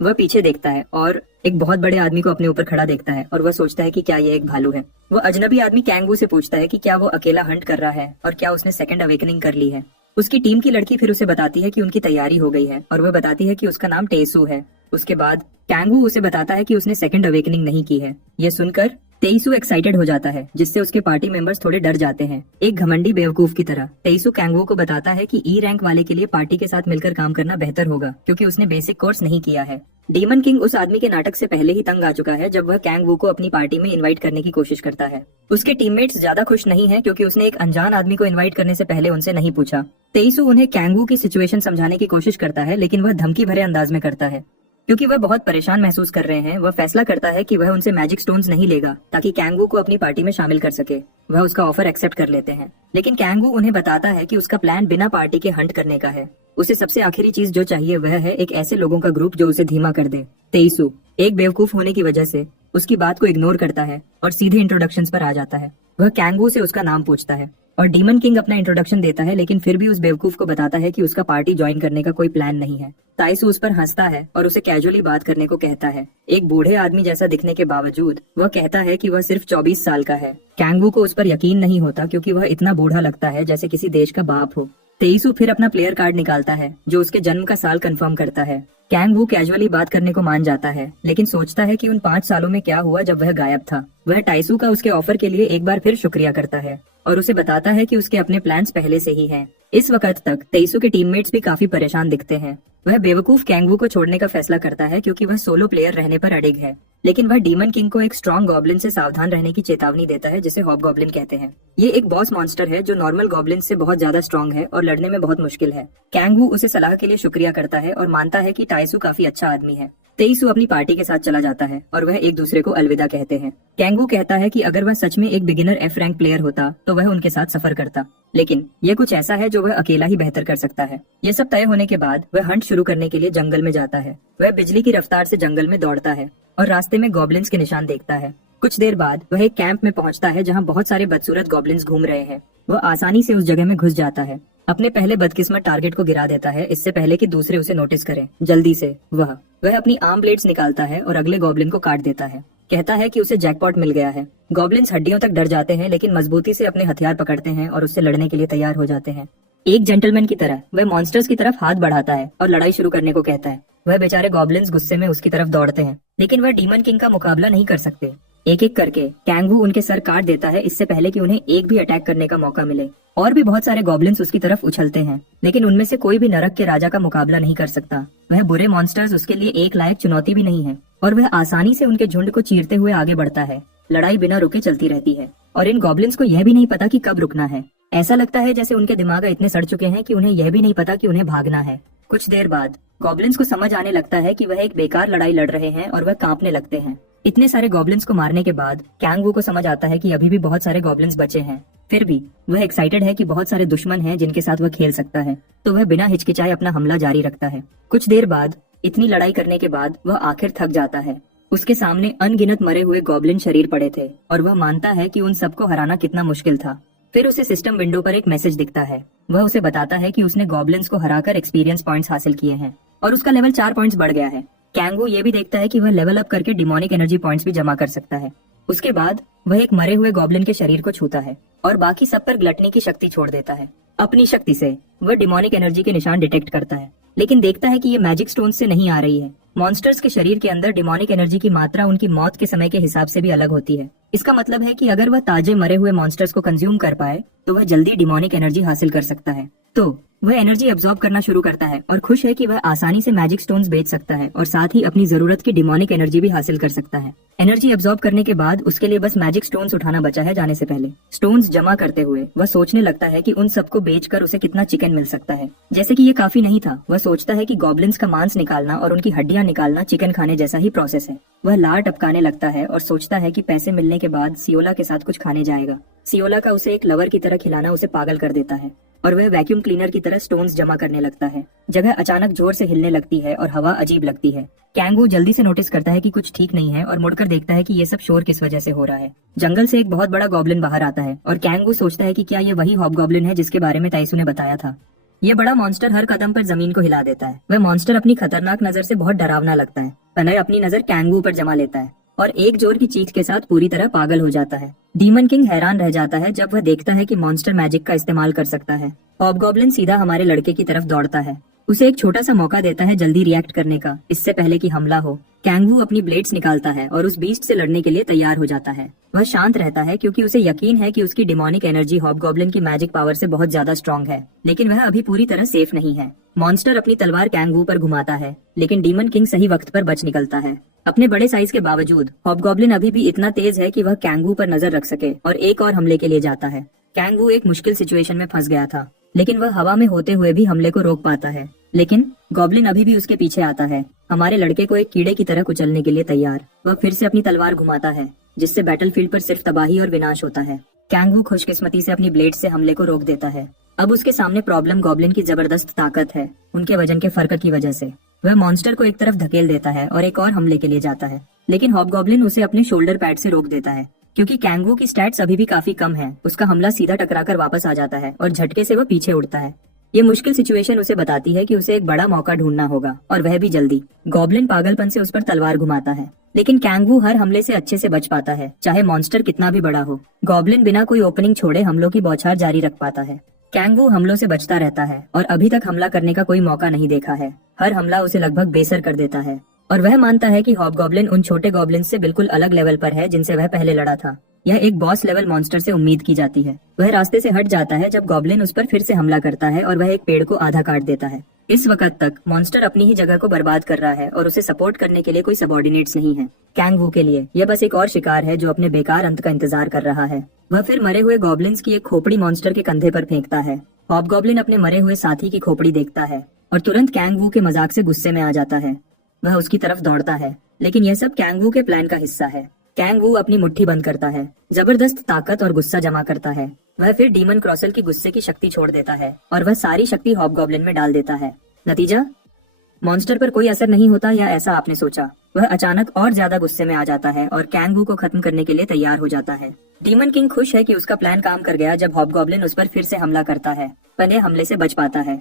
वह पीछे देखता है और एक बहुत बड़े आदमी को अपने ऊपर खड़ा देखता है और वह सोचता है कि क्या ये एक भालू है। वह अजनबी आदमी कैंगवू से पूछता है कि क्या वो अकेला हंट कर रहा है और क्या उसने सेकंड अवेकनिंग कर ली है। उसकी टीम की लड़की फिर उसे बताती है कि उनकी तैयारी हो गई है और वह बताती है कि उसका नाम टेसू है। उसके बाद कैंगवू उसे बताता है कि उसने सेकंड अवेकनिंग नहीं की है। यह सुनकर तेईसु एक्साइटेड हो जाता है, जिससे उसके पार्टी मेंबर्स थोड़े डर जाते हैं। एक घमंडी बेवकूफ की तरह तेईसु कैंगवू को बताता है कि ई रैंक वाले के लिए पार्टी के साथ मिलकर काम करना बेहतर होगा, क्योंकि उसने बेसिक कोर्स नहीं किया है। डीमन किंग उस आदमी के नाटक से पहले ही तंग आ चुका है जब वह कैंगवू को अपनी पार्टी में इनवाइट करने की कोशिश करता है। उसके टीममेट्स ज्यादा खुश नहीं हैं, क्योंकि उसने एक अनजान आदमी को इनवाइट करने से पहले उनसे नहीं पूछा। तेईसु उन्हें कैंगवू की सिचुएशन समझाने की कोशिश करता है, लेकिन वह धमकी भरे अंदाज में करता है। क्योंकि वह बहुत परेशान महसूस कर रहे हैं, वह फैसला करता है कि वह उनसे मैजिक स्टोन्स नहीं लेगा ताकि कैंगवू को अपनी पार्टी में शामिल कर सके। वह उसका ऑफर एक्सेप्ट कर लेते हैं, लेकिन कैंगवू उन्हें बताता है कि उसका प्लान बिना पार्टी के हंट करने का है। उसे सबसे आखिरी चीज जो चाहिए वह है एक ऐसे लोगों का ग्रुप जो उसे धीमा कर दे। तेईसु एक बेवकूफ होने की वजह से उसकी बात को इग्नोर करता है और सीधे इंट्रोडक्शंस पर आ जाता है। वह कैंगवू से उसका नाम पूछता है और डीमन किंग अपना इंट्रोडक्शन देता है, लेकिन फिर भी उस बेवकूफ को बताता है कि उसका पार्टी ज्वाइन करने का कोई प्लान नहीं है। ताइसु उस पर हंसता है और उसे कैजुअली बात करने को कहता है। एक बूढ़े आदमी जैसा दिखने के बावजूद वह कहता है कि वह सिर्फ 24 साल का है। कैंगवू को उस पर यकीन नहीं होता, क्योंकि वह इतना बूढ़ा लगता है जैसे किसी देश का बाप हो। तेईसु फिर अपना प्लेयर कार्ड निकालता है जो उसके जन्म का साल कंफर्म करता है। कैंगवू कैजुअली बात करने को मान जाता है, लेकिन सोचता है कि उन 5 सालों में क्या हुआ जब वह गायब था। वह ताइसु का उसके ऑफर के लिए एक बार फिर शुक्रिया करता है और उसे बताता है कि उसके अपने प्लान्स पहले से ही हैं। इस वक्त तक तेईसु के टीममेट्स भी काफी परेशान दिखते हैं। वह बेवकूफ कैंगवू को छोड़ने का फैसला करता है, क्योंकि वह सोलो प्लेयर रहने पर अड़िग है। लेकिन वह डीमन किंग को एक स्ट्रॉन्ग गॉब्लिन से सावधान रहने की चेतावनी देता है, जिसे हॉबगॉब्लिन कहते हैं। ये एक बॉस मॉन्स्टर है जो नॉर्मल गॉब्लिन से बहुत ज्यादा स्ट्रॉन्ग है और लड़ने में बहुत मुश्किल है। कैंगवू उसे सलाह के लिए शुक्रिया करता है और मानता है कि ताइसु काफी अच्छा आदमी है। तेईसु अपनी पार्टी के साथ चला जाता है और वह एक दूसरे को अलविदा कहते हैं। कैंगवू कहता है कि अगर वह सच में एक बिगिनर एफ रैंक प्लेयर होता तो वह उनके साथ सफर करता, लेकिन ये कुछ ऐसा है जो वह अकेला ही बेहतर कर सकता है। ये सब तय होने के बाद वह हंट शुरू करने के लिए जंगल में जाता है। वह बिजली की रफ्तार से जंगल में दौड़ता है और रास्ते में गॉब्लिन्स के निशान देखता है। कुछ देर बाद वह एक कैंप में पहुंचता है जहां बहुत सारे बदसूरत गॉब्लिन्स घूम रहे हैं। वह आसानी से उस जगह में घुस जाता है। अपने पहले बदकिस्मत टारगेट को गिरा देता है, इससे पहले कि दूसरे उसे नोटिस करें। जल्दी से वह अपनी आर्म ब्लेड्स निकालता है और अगले गॉब्लिन को काट देता है। कहता है कि उसे जैकपॉट मिल गया है। गॉब्लिन्स हड्डियों तक डर जाते हैं, लेकिन मजबूती से अपने हथियार पकड़ते हैं और उससे लड़ने के लिए तैयार हो जाते हैं। एक जेंटलमैन की तरह वह मॉन्स्टर्स की तरफ हाथ बढ़ाता है और लड़ाई शुरू करने को कहता है। वह बेचारे गॉब्लिन्स गुस्से में उसकी तरफ दौड़ते हैं, लेकिन वह डीमन किंग का मुकाबला नहीं कर सकते। एक एक करके कैंगवू उनके सर काट देता है, इससे पहले कि उन्हें एक भी अटैक करने का मौका मिले। और भी बहुत सारे गॉब्लिन्स उसकी तरफ उछलते हैं, लेकिन उनमें से कोई भी नरक के राजा का मुकाबला नहीं कर सकता। वह बुरे मॉन्स्टर्स उसके लिए एक लायक चुनौती भी नहीं है और वह आसानी से उनके झुंड को चीरते हुए आगे बढ़ता है। लड़ाई बिना रुके चलती रहती है और इन गॉब्लिन्स को यह भी नहीं पता कि कब रुकना है। ऐसा लगता है जैसे उनके दिमाग इतने सड़ चुके हैं कि उन्हें यह भी नहीं पता कि उन्हें भागना है। कुछ देर बाद गॉब्लिन्स को समझ आने लगता है कि वह एक बेकार लड़ाई लड़ रहे हैं और वह कांपने लगते हैं। इतने सारे गॉब्लिन्स को मारने के बाद कैंगवू को समझ आता है कि अभी भी बहुत सारे गॉब्लिन्स बचे हैं। फिर भी वह एक्साइटेड है कि बहुत सारे दुश्मन हैं जिनके साथ वह खेल सकता है, तो वह बिना हिचकिचाए अपना हमला जारी रखता है। कुछ देर बाद इतनी लड़ाई करने के बाद वह आखिर थक जाता है। उसके सामने अनगिनत मरे हुए गॉब्लिन शरीर पड़े थे और वह मानता है कि उन सबको हराना कितना मुश्किल था। फिर उसे सिस्टम विंडो पर एक मैसेज दिखता है। वह उसे बताता है कि उसने गॉब्लिन्स को हराकर एक्सपीरियंस पॉइंट्स हासिल किए हैं और उसका लेवल 4 पॉइंट्स बढ़ गया है। कैंगवू ये भी देखता है कि वह लेवल अप करके डिमोनिक एनर्जी पॉइंट्स भी जमा कर सकता है। उसके बाद वह एक मरे हुए गॉब्लिन के शरीर को छूता है और बाकी सब पर ग्लटनी की शक्ति छोड़ देता है। अपनी शक्ति से वह डिमोनिक एनर्जी के निशान डिटेक्ट करता है, लेकिन देखता है कि ये मैजिक स्टोन से नहीं आ रही है। मॉन्स्टर्स के शरीर के अंदर डिमोनिक एनर्जी की मात्रा उनकी मौत के समय के हिसाब से भी अलग होती है। इसका मतलब है कि अगर वह ताजे मरे हुए मॉन्स्टर्स को कंज्यूम कर पाए तो वह जल्दी डिमोनिक एनर्जी हासिल कर सकता है। तो वह एनर्जी अब्सॉर्ब करना शुरू करता है और खुश है कि वह आसानी से मैजिक स्टोन्स बेच सकता है और साथ ही अपनी जरूरत की डिमोनिक एनर्जी भी हासिल कर सकता है। एनर्जी अब्सॉर्ब करने के बाद उसके लिए बस मैजिक स्टोन्स उठाना बचा है जाने से पहले। स्टोन्स जमा करते हुए वह सोचने लगता है कि उन सबको बेचकर उसे कितना चिकन मिल सकता है। जैसे कि ये काफी नहीं था, वह सोचता है कि गॉब्लिन्स का मांस निकालना और उनकी हड्डियां निकालना चिकन खाने जैसा ही प्रोसेस है। वह लार टपकाने लगता है और सोचता है कि पैसे मिलने के बाद सियोला के साथ कुछ खाने जाएगा। सियोला का उसे एक लवर की तरह खिलाना उसे पागल कर देता है और वह वैक्यूम क्लीनर की तरह स्टोन्स जमा करने लगता है। जगह अचानक जोर से हिलने लगती है और हवा अजीब लगती है। कैंगवू जल्दी से नोटिस करता है कि कुछ ठीक नहीं है और मुड़कर देखता है कि ये सब शोर किस वजह से हो रहा है। जंगल से एक बहुत बड़ा गॉब्लिन बाहर आता है और कैंगवू सोचता है कि क्या ये वही हॉबगॉब्लिन है जिसके बारे में ताइसु ने बताया था। ये बड़ा मॉन्स्टर हर कदम पर जमीन को हिला देता है। वह मॉन्स्टर अपनी खतरनाक नजर से बहुत डरावना लगता है। वह अपनी नजर कैंगवू पर जमा लेता है और एक जोर की चीख के साथ पूरी तरह पागल हो जाता है। डीमन किंग हैरान रह जाता है जब वह देखता है कि मॉन्स्टर मैजिक का इस्तेमाल कर सकता है। हॉबगॉब्लिन सीधा हमारे लड़के की तरफ दौड़ता है, उसे एक छोटा सा मौका देता है जल्दी रिएक्ट करने का, इससे पहले कि हमला हो। कैंगवू अपनी ब्लेड्स निकालता है और उस बीस्ट से लड़ने के लिए तैयार हो जाता है। वह शांत रहता है क्योंकि उसे यकीन है कि उसकी डिमोनिक एनर्जी हॉबगॉब्लिन की मैजिक पावर से बहुत ज्यादा स्ट्रांग है, लेकिन वह अभी पूरी तरह सेफ नहीं है। मॉन्स्टर अपनी तलवार कैंगवू पर घुमाता है, लेकिन डीमन किंग सही वक्त पर बच निकलता है। अपने बड़े साइज के बावजूद हॉबगॉब्लिन अभी भी इतना तेज है कि वह कैंगवू पर नजर रख सके और एक और हमले के लिए जाता है। कैंगवू एक मुश्किल सिचुएशन में फंस गया था, लेकिन वह हवा में होते हुए भी हमले को रोक पाता है। लेकिन गॉब्लिन अभी भी उसके पीछे आता है, हमारे लड़के को एक कीड़े की तरह कुचलने के लिए तैयार। वह फिर से अपनी तलवार घुमाता है, जिससे बैटलफील्ड पर सिर्फ तबाही और विनाश होता है। कैंगवू खुशकिस्मती से अपनी ब्लेड से हमले को रोक देता है। अब उसके सामने प्रॉब्लम गॉब्लिन की जबरदस्त ताकत है, उनके वजन के फर्क की वजह से। वह मॉन्स्टर को एक तरफ धकेल देता है और एक और हमले के लिए जाता है, लेकिन हॉबगॉब्लिन उसे अपने शोल्डर पैड से रोक देता है। क्योंकि कैंगवू की स्टैट्स अभी भी काफी कम है, उसका हमला सीधा टकराकर वापस आ जाता है और झटके से वह पीछे उड़ता है। ये मुश्किल सिचुएशन उसे बताती है कि उसे एक बड़ा मौका ढूंढना होगा, और वह भी जल्दी। गॉब्लिन पागलपन से उस पर तलवार घुमाता है, लेकिन कैंगवू हर हमले से अच्छे से बच पाता है, चाहे मॉन्स्टर कितना भी बड़ा हो। गॉब्लिन बिना कोई ओपनिंग छोड़े हमलों की बौछार जारी रख पाता है। कैंगवू हमलों से बचता रहता है और अभी तक हमला करने का कोई मौका नहीं देखा है। हर हमला उसे लगभग बेसर कर देता है, और वह मानता है कि हॉबगॉब्लिन उन छोटे गॉब्लिन से बिल्कुल अलग लेवल पर है जिनसे वह पहले लड़ा था। यह एक बॉस लेवल मॉन्स्टर से उम्मीद की जाती है। वह रास्ते से हट जाता है जब गॉब्लिन उस पर फिर से हमला करता है और वह एक पेड़ को आधा काट देता है। इस वक्त तक मॉन्स्टर अपनी ही जगह को बर्बाद कर रहा है और उसे सपोर्ट करने के लिए कोई सबॉर्डिनेट्स नहीं है। कैंगवू के लिए यह बस एक और शिकार है जो अपने बेकार अंत का इंतजार कर रहा है। वह फिर मरे हुए गॉब्लिन्स की एक खोपड़ी मॉन्स्टर के कंधे पर फेंकता है। हॉबगॉब्लिन अपने मरे हुए साथी की खोपड़ी देखता है और तुरंत कैंगवू के मजाक से गुस्से में आ जाता है। वह उसकी तरफ दौड़ता है, लेकिन यह सब कैंगवू के प्लान का हिस्सा है। कैंगवू अपनी मुट्ठी बंद करता है, जबरदस्त ताकत और गुस्सा जमा करता है। वह फिर डीमन क्रॉसल की गुस्से की शक्ति छोड़ देता है और वह सारी शक्ति हॉबगॉब्लिन में डाल देता है। नतीजा, मॉन्स्टर पर कोई असर नहीं होता, या ऐसा आपने सोचा। वह अचानक और ज्यादा गुस्से में आ जाता है और कैंगवू को खत्म करने के लिए तैयार हो जाता है। डीमन किंग खुश है कि उसका प्लान काम कर गया जब हॉबगॉब्लिन उस पर फिर से हमला करता है। पहले हमले से बच पाता है,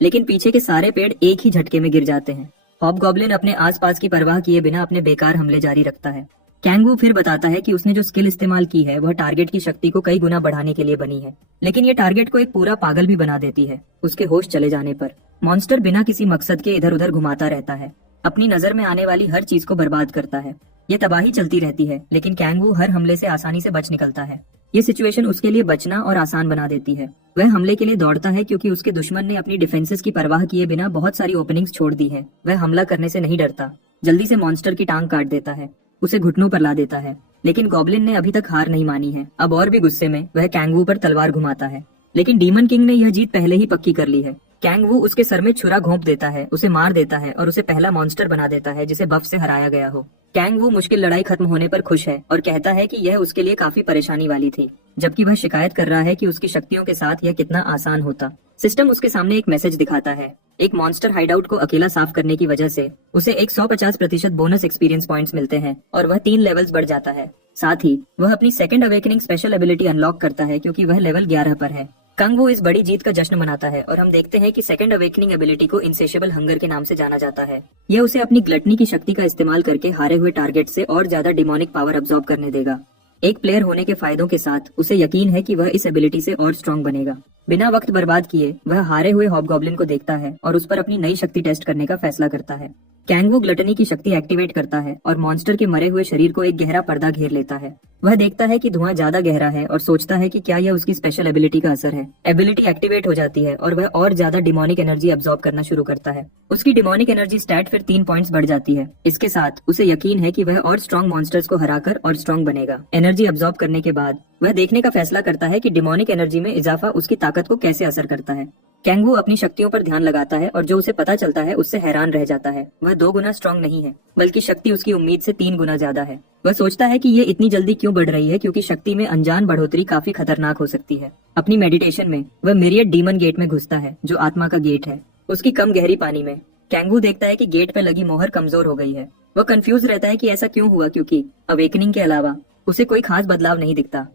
लेकिन पीछे के सारे पेड़ एक ही झटके में गिर जाते हैं। हॉबगॉब्लिन अपने आसपास की परवाह किए बिना अपने बेकार हमले जारी रखता है। कैंगवू फिर बताता है कि उसने जो स्किल इस्तेमाल की है वह टारगेट की शक्ति को कई गुना बढ़ाने के लिए बनी है, लेकिन ये टारगेट को एक पूरा पागल भी बना देती है। उसके होश चले जाने पर मॉन्स्टर बिना किसी मकसद के इधर उधर घुमाता रहता है, अपनी नजर में आने वाली हर चीज को बर्बाद करता है। ये तबाही चलती रहती है, लेकिन कैंगवू हर हमले से आसानी से बच निकलता है। ये सिचुएशन उसके लिए बचना और आसान बना देती है। वह हमले के लिए दौड़ता है क्योंकि उसके दुश्मन ने अपनी डिफेंसेस की परवाह किए बिना बहुत सारी ओपनिंग्स छोड़ दी है। वह हमला करने से नहीं डरता, जल्दी से मॉन्स्टर की टांग काट देता है, उसे घुटनों पर ला देता है। लेकिन गॉब्लिन ने अभी तक हार नहीं मानी है। अब और भी गुस्से में वह कैंगवू पर तलवार घुमाता है, लेकिन डीमन किंग ने यह जीत पहले ही पक्की कर ली है। कैंगवू उसके सर में छुरा घोंप देता है, उसे मार देता है और उसे पहला मॉन्स्टर बना देता है जिसे बफ से हराया गया हो। कैंगवू मुश्किल लड़ाई खत्म होने पर खुश है और कहता है कि यह उसके लिए काफी परेशानी वाली थी, जबकि वह शिकायत कर रहा है कि उसकी शक्तियों के साथ यह कितना आसान होता। सिस्टम उसके सामने एक मैसेज दिखाता है। एक मॉन्स्टर हाइडआउट को अकेला साफ करने की वजह से उसे एक 150% बोनस एक्सपीरियंस पॉइंट्स मिलते हैं और वह 3 लेवल्स बढ़ जाता है। साथ ही वह अपनी second awakening special ability unlock करता है क्योंकि वह लेवल 11 पर है। कैंगवू इस बड़ी जीत का जश्न मनाता है और हम देखते हैं कि सेकंड अवेकनिंग एबिलिटी को इनसेशेबल हंगर के नाम से जाना जाता है। यह उसे अपनी ग्लटनी की शक्ति का इस्तेमाल करके हारे हुए टारगेट से और ज्यादा डिमोनिक पावर अब्सॉर्ब करने देगा। एक प्लेयर होने के फायदों के साथ उसे यकीन है कि वह इस एबिलिटी से और स्ट्रांग बनेगा। बिना वक्त बर्बाद किए वह हारे हुए हॉबगॉब्लिन को देखता है और उस पर अपनी नई शक्ति टेस्ट करने का फैसला करता है। कैंगवू ग्लटनी की शक्ति एक्टिवेट करता है और मॉन्स्टर के मरे हुए शरीर को एक गहरा पर्दा घेर लेता है। वह देखता है कि धुआं ज्यादा गहरा है और सोचता है कि क्या यह उसकी स्पेशल एबिलिटी का असर है। एबिलिटी एक्टिवेट हो जाती है और वह और ज्यादा डिमोनिक एनर्जी अब्सॉर्ब करना शुरू करता है। उसकी डिमोनिक एनर्जी स्टैट फिर 3 पॉइंट्स बढ़ जाती है। इसके साथ उसे यकीन है कि वह और स्ट्रॉन्ग मॉन्स्टर्स को हराकर और स्ट्रॉन्ग बनेगा। एनर्जी अब्सॉर्ब करने के बाद वह देखने का फैसला करता है कि डिमोनिक एनर्जी में इजाफा उसकी ताकत को कैसे असर करता है। कैंगवू अपनी शक्तियों पर ध्यान लगाता है और जो उसे पता चलता है उससे हैरान रह जाता है। वह 2 गुना स्ट्रांग नहीं है, बल्कि शक्ति उसकी उम्मीद से 3 गुना ज्यादा है। वह सोचता है कि ये इतनी जल्दी क्यों बढ़ रही है, क्योंकि शक्ति में अनजान बढ़ोतरी काफी खतरनाक हो सकती है। अपनी मेडिटेशन में वह मिरियड डीमन गेट में घुसता है, जो आत्मा का गेट है। उसकी कम गहरी पानी में कैंगवू देखता है कि गेट पे लगी मोहर कमजोर हो गई है। वह कंफ्यूज रहता है कि ऐसा क्यों हुआ, क्योंकि अवेकनिंग के अलावा उसे कोई खास बदलाव नहीं दिखता।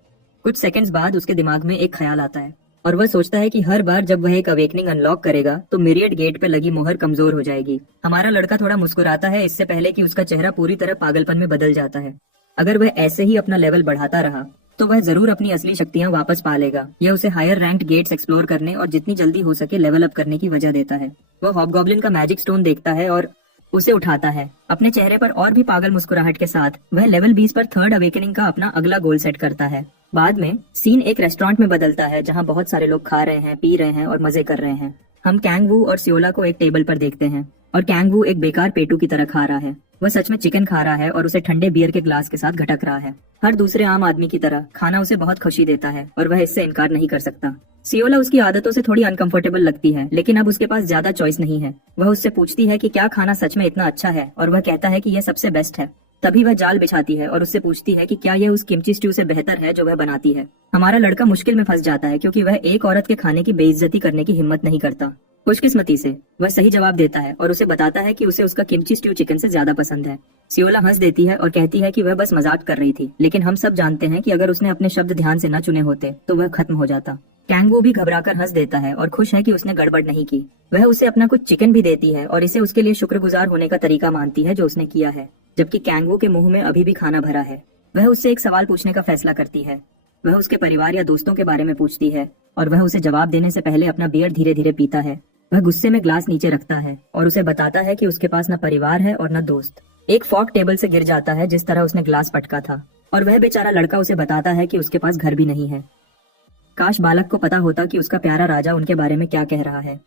कुछ सेकंड्स बाद उसके दिमाग में एक ख्याल आता है और वह सोचता है कि हर बार जब वह एक अवेकनिंग अनलॉक करेगा तो मिरियड गेट पे लगी मोहर कमजोर हो जाएगी। हमारा लड़का थोड़ा मुस्कुराता है इससे पहले कि उसका चेहरा पूरी तरह पागलपन में बदल जाता है। अगर वह ऐसे ही अपना लेवल बढ़ाता रहा तो वह जरूर अपनी असली शक्तियां वापस पा लेगा। यह उसे हायर रैंक्ड गेट्स एक्सप्लोर करने और जितनी जल्दी हो सके लेवल अप करने की वजह देता है। वह हॉबगॉब्लिन का मैजिक स्टोन देखता है और उसे उठाता है। अपने चेहरे पर और भी पागल मुस्कुराहट के साथ वह लेवल 20 पर थर्ड अवेकनिंग का अपना अगला गोल सेट करता है। बाद में सीन एक रेस्टोरेंट में बदलता है जहाँ बहुत सारे लोग खा रहे हैं, पी रहे हैं और मजे कर रहे हैं। हम कैंग वू और सियोला को एक टेबल पर देखते हैं और कैंग वू एक बेकार पेटू की तरह खा रहा है। वह सच में चिकन खा रहा है और उसे ठंडे बियर के ग्लास के साथ घटक रहा है। हर दूसरे आम आदमी की तरह खाना उसे बहुत खुशी देता है और वह इससे इनकार नहीं कर सकता। सियोला उसकी आदतों से थोड़ी अनकंफर्टेबल लगती है, लेकिन अब उसके पास ज्यादा चॉइस नहीं है। वह उससे पूछती है कि क्या खाना सच में इतना अच्छा है और वह कहता है कि यह सबसे बेस्ट है। तभी वह जाल बिछाती है और उससे पूछती है कि क्या यह उस किमची स्ट्यू से बेहतर है जो वह बनाती है। हमारा लड़का मुश्किल में फंस जाता है क्योंकि वह एक औरत के खाने की बेइज्जती करने की हिम्मत नहीं करता। खुशकिस्मती से वह सही जवाब देता है और उसे बताता है कि उसे उसका किमची स्ट्यू चिकन से ज्यादा पसंद है। सियोला हंस देती है और कहती है कि वह बस मजाक कर रही थी, लेकिन हम सब जानते हैं कि अगर उसने अपने शब्द ध्यान से न चुने होते तो वह खत्म हो जाता। कैंगू भी घबराकर हंस देता है और खुश है कि उसने गड़बड़ नहीं की। वह उसे अपना कुछ चिकन भी देती है और इसे उसके लिए शुक्रगुजार होने का तरीका मानती है जो उसने किया है, जबकि कैंगू के मुंह में अभी भी खाना भरा है। वह उससे एक सवाल पूछने का फैसला करती है। वह उसके परिवार या दोस्तों के बारे में पूछती है और वह उसे जवाब देने से पहले अपना बियर धीरे धीरे पीता है। वह गुस्से में ग्लास नीचे रखता है और उसे बताता है कि उसके पास न परिवार है और न दोस्त। एक फॉर्क टेबल से गिर जाता है जिस तरह उसने ग्लास पटका था और वह बेचारा लड़का उसे बताता है कि उसके पास घर भी नहीं है। काश बालक को पता होता कि उसका प्यारा राजा उनके बारे में क्या कह रहा है।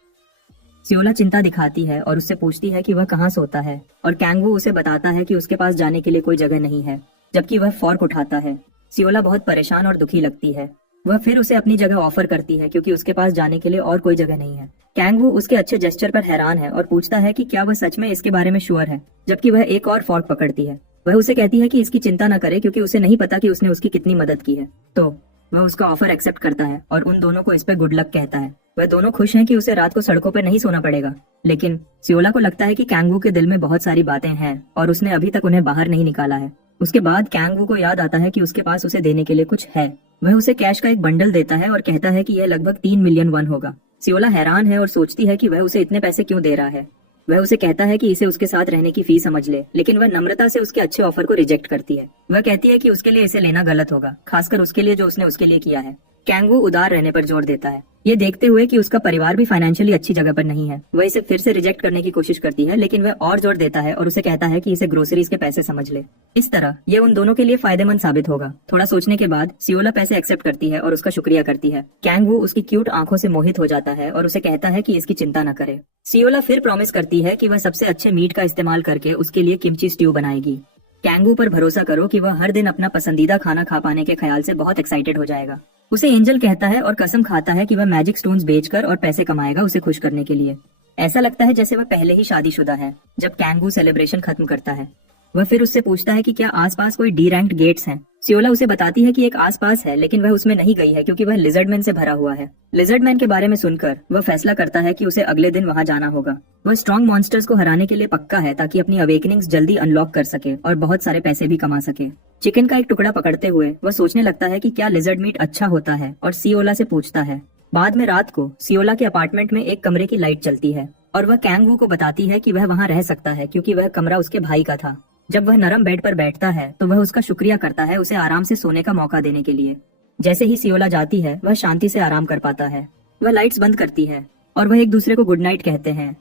सियोला चिंता दिखाती है और उससे पूछती है कि वह कहाँ सोता है और कैंगू उसे बताता है कि उसके पास जाने के लिए कोई जगह नहीं है, जबकि वह फॉर्क उठाता है। सियोला बहुत परेशान और दुखी लगती है। वह फिर उसे अपनी जगह ऑफर करती है क्योंकि उसके पास जाने के लिए और कोई जगह नहीं है। कैंगू उसके अच्छे जेस्चर पर हैरान है और पूछता है कि क्या वह सच में इसके बारे में श्योर है, जबकि वह एक और फॉर्क पकड़ती है। वह उसे कहती है कि इसकी चिंता न करे क्योंकि उसे नहीं पता कि उसने उसकी कितनी मदद की है। तो वह उसका ऑफर एक्सेप्ट करता है और उन दोनों को इस पर गुड लक कहता है। वह दोनों खुश हैं कि उसे रात को सड़कों पर नहीं सोना पड़ेगा, लेकिन सियोला को लगता है कि कैंगू के दिल में बहुत सारी बातें हैं और उसने अभी तक उन्हें बाहर नहीं निकाला है। उसके बाद कैंगू को याद आता है कि उसके पास उसे देने के लिए कुछ है। वह उसे कैश का एक बंडल देता है और कहता है कि यह लगभग 3 मिलियन वन होगा। सियोला हैरान है और सोचती है कि वह उसे इतने पैसे क्यों दे रहा है। वह उसे कहता है कि इसे उसके साथ रहने की फी समझ ले, लेकिन वह नम्रता से उसके अच्छे ऑफर को रिजेक्ट करती है। वह कहती है कि उसके लिए इसे लेना गलत होगा, खासकर उसके लिए जो उसने उसके लिए किया है। कैंगू उदार रहने पर जोर देता है, ये देखते हुए कि उसका परिवार भी फाइनेंशियली अच्छी जगह पर नहीं है। वह इसे फिर से रिजेक्ट करने की कोशिश करती है, लेकिन वह और जोर देता है और उसे कहता है कि इसे ग्रोसरीज के पैसे समझ ले। इस तरह ये उन दोनों के लिए फायदेमंद साबित होगा। थोड़ा सोचने के बाद सियोला पैसे एक्सेप्ट करती है और उसका शुक्रिया करती है। कैंगू उसकी क्यूट आंखों से मोहित हो जाता है और उसे कहता है कि इसकी चिंता न करे। सियोला फिर प्रॉमिस करती है कि वह सबसे अच्छे मीट का इस्तेमाल करके उसके लिए किमची स्ट्यू बनाएगी। कैंगू पर भरोसा करो कि वह हर दिन अपना पसंदीदा खाना खा पाने के ख्याल से बहुत एक्साइटेड हो जाएगा। उसे एंजल कहता है और कसम खाता है कि वह मैजिक स्टोन्स बेचकर और पैसे कमाएगा उसे खुश करने के लिए। ऐसा लगता है जैसे वह पहले ही शादीशुदा है। जब कैंगू सेलिब्रेशन खत्म करता है, वह फिर उससे पूछता है कि क्या आसपास कोई डी रैंक्ड गेट्स हैं। सियोला उसे बताती है कि एक आसपास है, लेकिन वह उसमें नहीं गई है क्योंकि वह लिजर्डमैन से भरा हुआ है। लिजर्डमैन के बारे में सुनकर वह फैसला करता है कि उसे अगले दिन वहां जाना होगा। वह स्ट्रॉन्ग मॉन्स्टर्स को हराने के लिए पक्का है ताकि अपनी अवेकनिंग्स जल्दी अनलॉक कर सके और बहुत सारे पैसे भी कमा सके। चिकन का एक टुकड़ा पकड़ते हुए वह सोचने लगता है कि क्या लिजर्ड मीट अच्छा होता है और सियोला से पूछता है। बाद में रात को सियोला के अपार्टमेंट में एक कमरे की लाइट चलती है और वह कैंगू को बताती है कि वह वहां रह सकता है क्योंकि वह कमरा उसके भाई का था। जब वह नरम बेड पर बैठता है तो वह उसका शुक्रिया करता है उसे आराम से सोने का मौका देने के लिए। जैसे ही सियोला जाती है वह शांति से आराम कर पाता है। वह लाइट्स बंद करती है और वह एक दूसरे को गुड नाइट कहते हैं।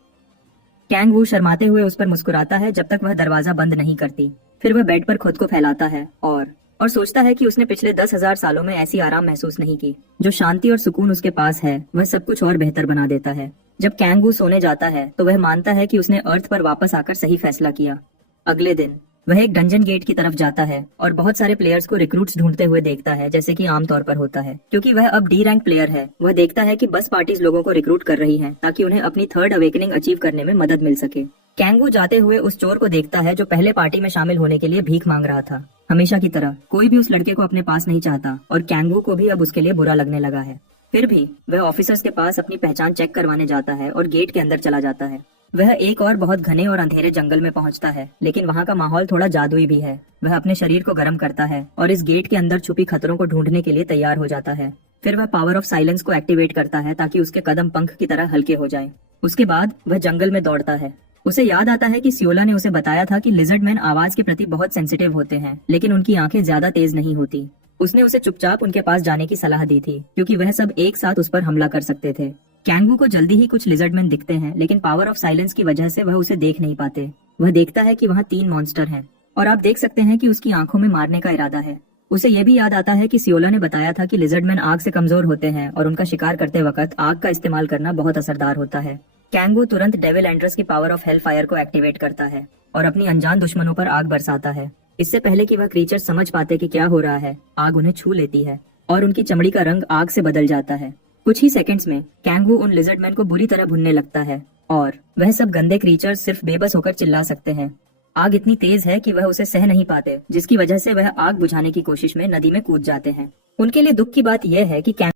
कैंगू शर्माते हुए उस पर मुस्कुराता है जब तक वह दरवाजा बंद नहीं करती। फिर वह बेड पर खुद को फैलाता है और सोचता है कि उसने पिछले 10,000 सालों में ऐसी आराम महसूस नहीं की। जो शांति और सुकून उसके पास है वह सब कुछ और बेहतर बना देता है। जब कैंगू सोने जाता है तो वह मानता है कि उसने अर्थ पर वापस आकर सही फैसला किया। अगले दिन वह एक डंजन गेट की तरफ जाता है और बहुत सारे प्लेयर्स को रिक्रूट्स ढूंढते हुए देखता है, जैसे कि आमतौर पर होता है। क्योंकि वह अब डी रैंक प्लेयर है, वह देखता है कि बस पार्टीज लोगों को रिक्रूट कर रही हैं ताकि उन्हें अपनी थर्ड अवेकनिंग अचीव करने में मदद मिल सके। कैंगू जाते हुए उस चोर को देखता है जो पहले पार्टी में शामिल होने के लिए भीख मांग रहा था। हमेशा की तरह कोई भी उस लड़के को अपने पास नहीं चाहता और कैंगू को भी अब उसके लिए बुरा लगने लगा है। फिर भी वह ऑफिसर्स के पास अपनी पहचान चेक करवाने जाता है और गेट के अंदर चला जाता है। वह एक और बहुत घने और अंधेरे जंगल में पहुंचता है, लेकिन वहां का माहौल थोड़ा जादुई भी है। वह अपने शरीर को गर्म करता है और इस गेट के अंदर छुपी खतरों को ढूंढने के लिए तैयार हो जाता है। फिर वह पावर ऑफ साइलेंस को एक्टिवेट करता है ताकि उसके कदम पंख की तरह हल्के हो जाएं। उसके बाद वह जंगल में दौड़ता है। उसे याद आता है कि सियोला ने उसे बताया था कि लिजर्ड मैन आवाज के प्रति बहुत सेंसिटिव होते हैं, लेकिन उनकी आंखें ज्यादा तेज नहीं होती। उसने उसे चुपचाप उनके पास जाने की सलाह दी थी क्योंकि वह सब एक साथ उस पर हमला कर सकते थे। कैंगू को जल्दी ही कुछ लिजर्डमैन दिखते हैं, लेकिन पावर ऑफ साइलेंस की वजह से वह उसे देख नहीं पाते। वह देखता है कि वहाँ 3 मॉन्स्टर हैं और आप देख सकते हैं कि उसकी आंखों में मारने का इरादा है। उसे यह भी याद आता है कि सियोला ने बताया था कि लिजर्डमैन आग से कमजोर होते हैं और उनका शिकार करते वक्त आग का इस्तेमाल करना बहुत असरदार होता है। कैंगू तुरंत डेविल एंड्रस की पावर ऑफ हेल फायर को एक्टिवेट करता है और अपनी अनजान दुश्मनों पर आग बरसाता है। इससे पहले कि वह क्रीचर समझ पाते कि क्या हो रहा है, आग उन्हें छू लेती है और उनकी चमड़ी का रंग आग से बदल जाता है। कुछ ही सेकंड्स में कैंगू उन लिजर्डमैन को बुरी तरह भुनने लगता है और वह सब गंदे क्रीचर सिर्फ बेबस होकर चिल्ला सकते हैं। आग इतनी तेज है कि वह उसे सह नहीं पाते, जिसकी वजह से वह आग बुझाने की कोशिश में नदी में कूद जाते हैं। उनके लिए दुख की बात यह है कि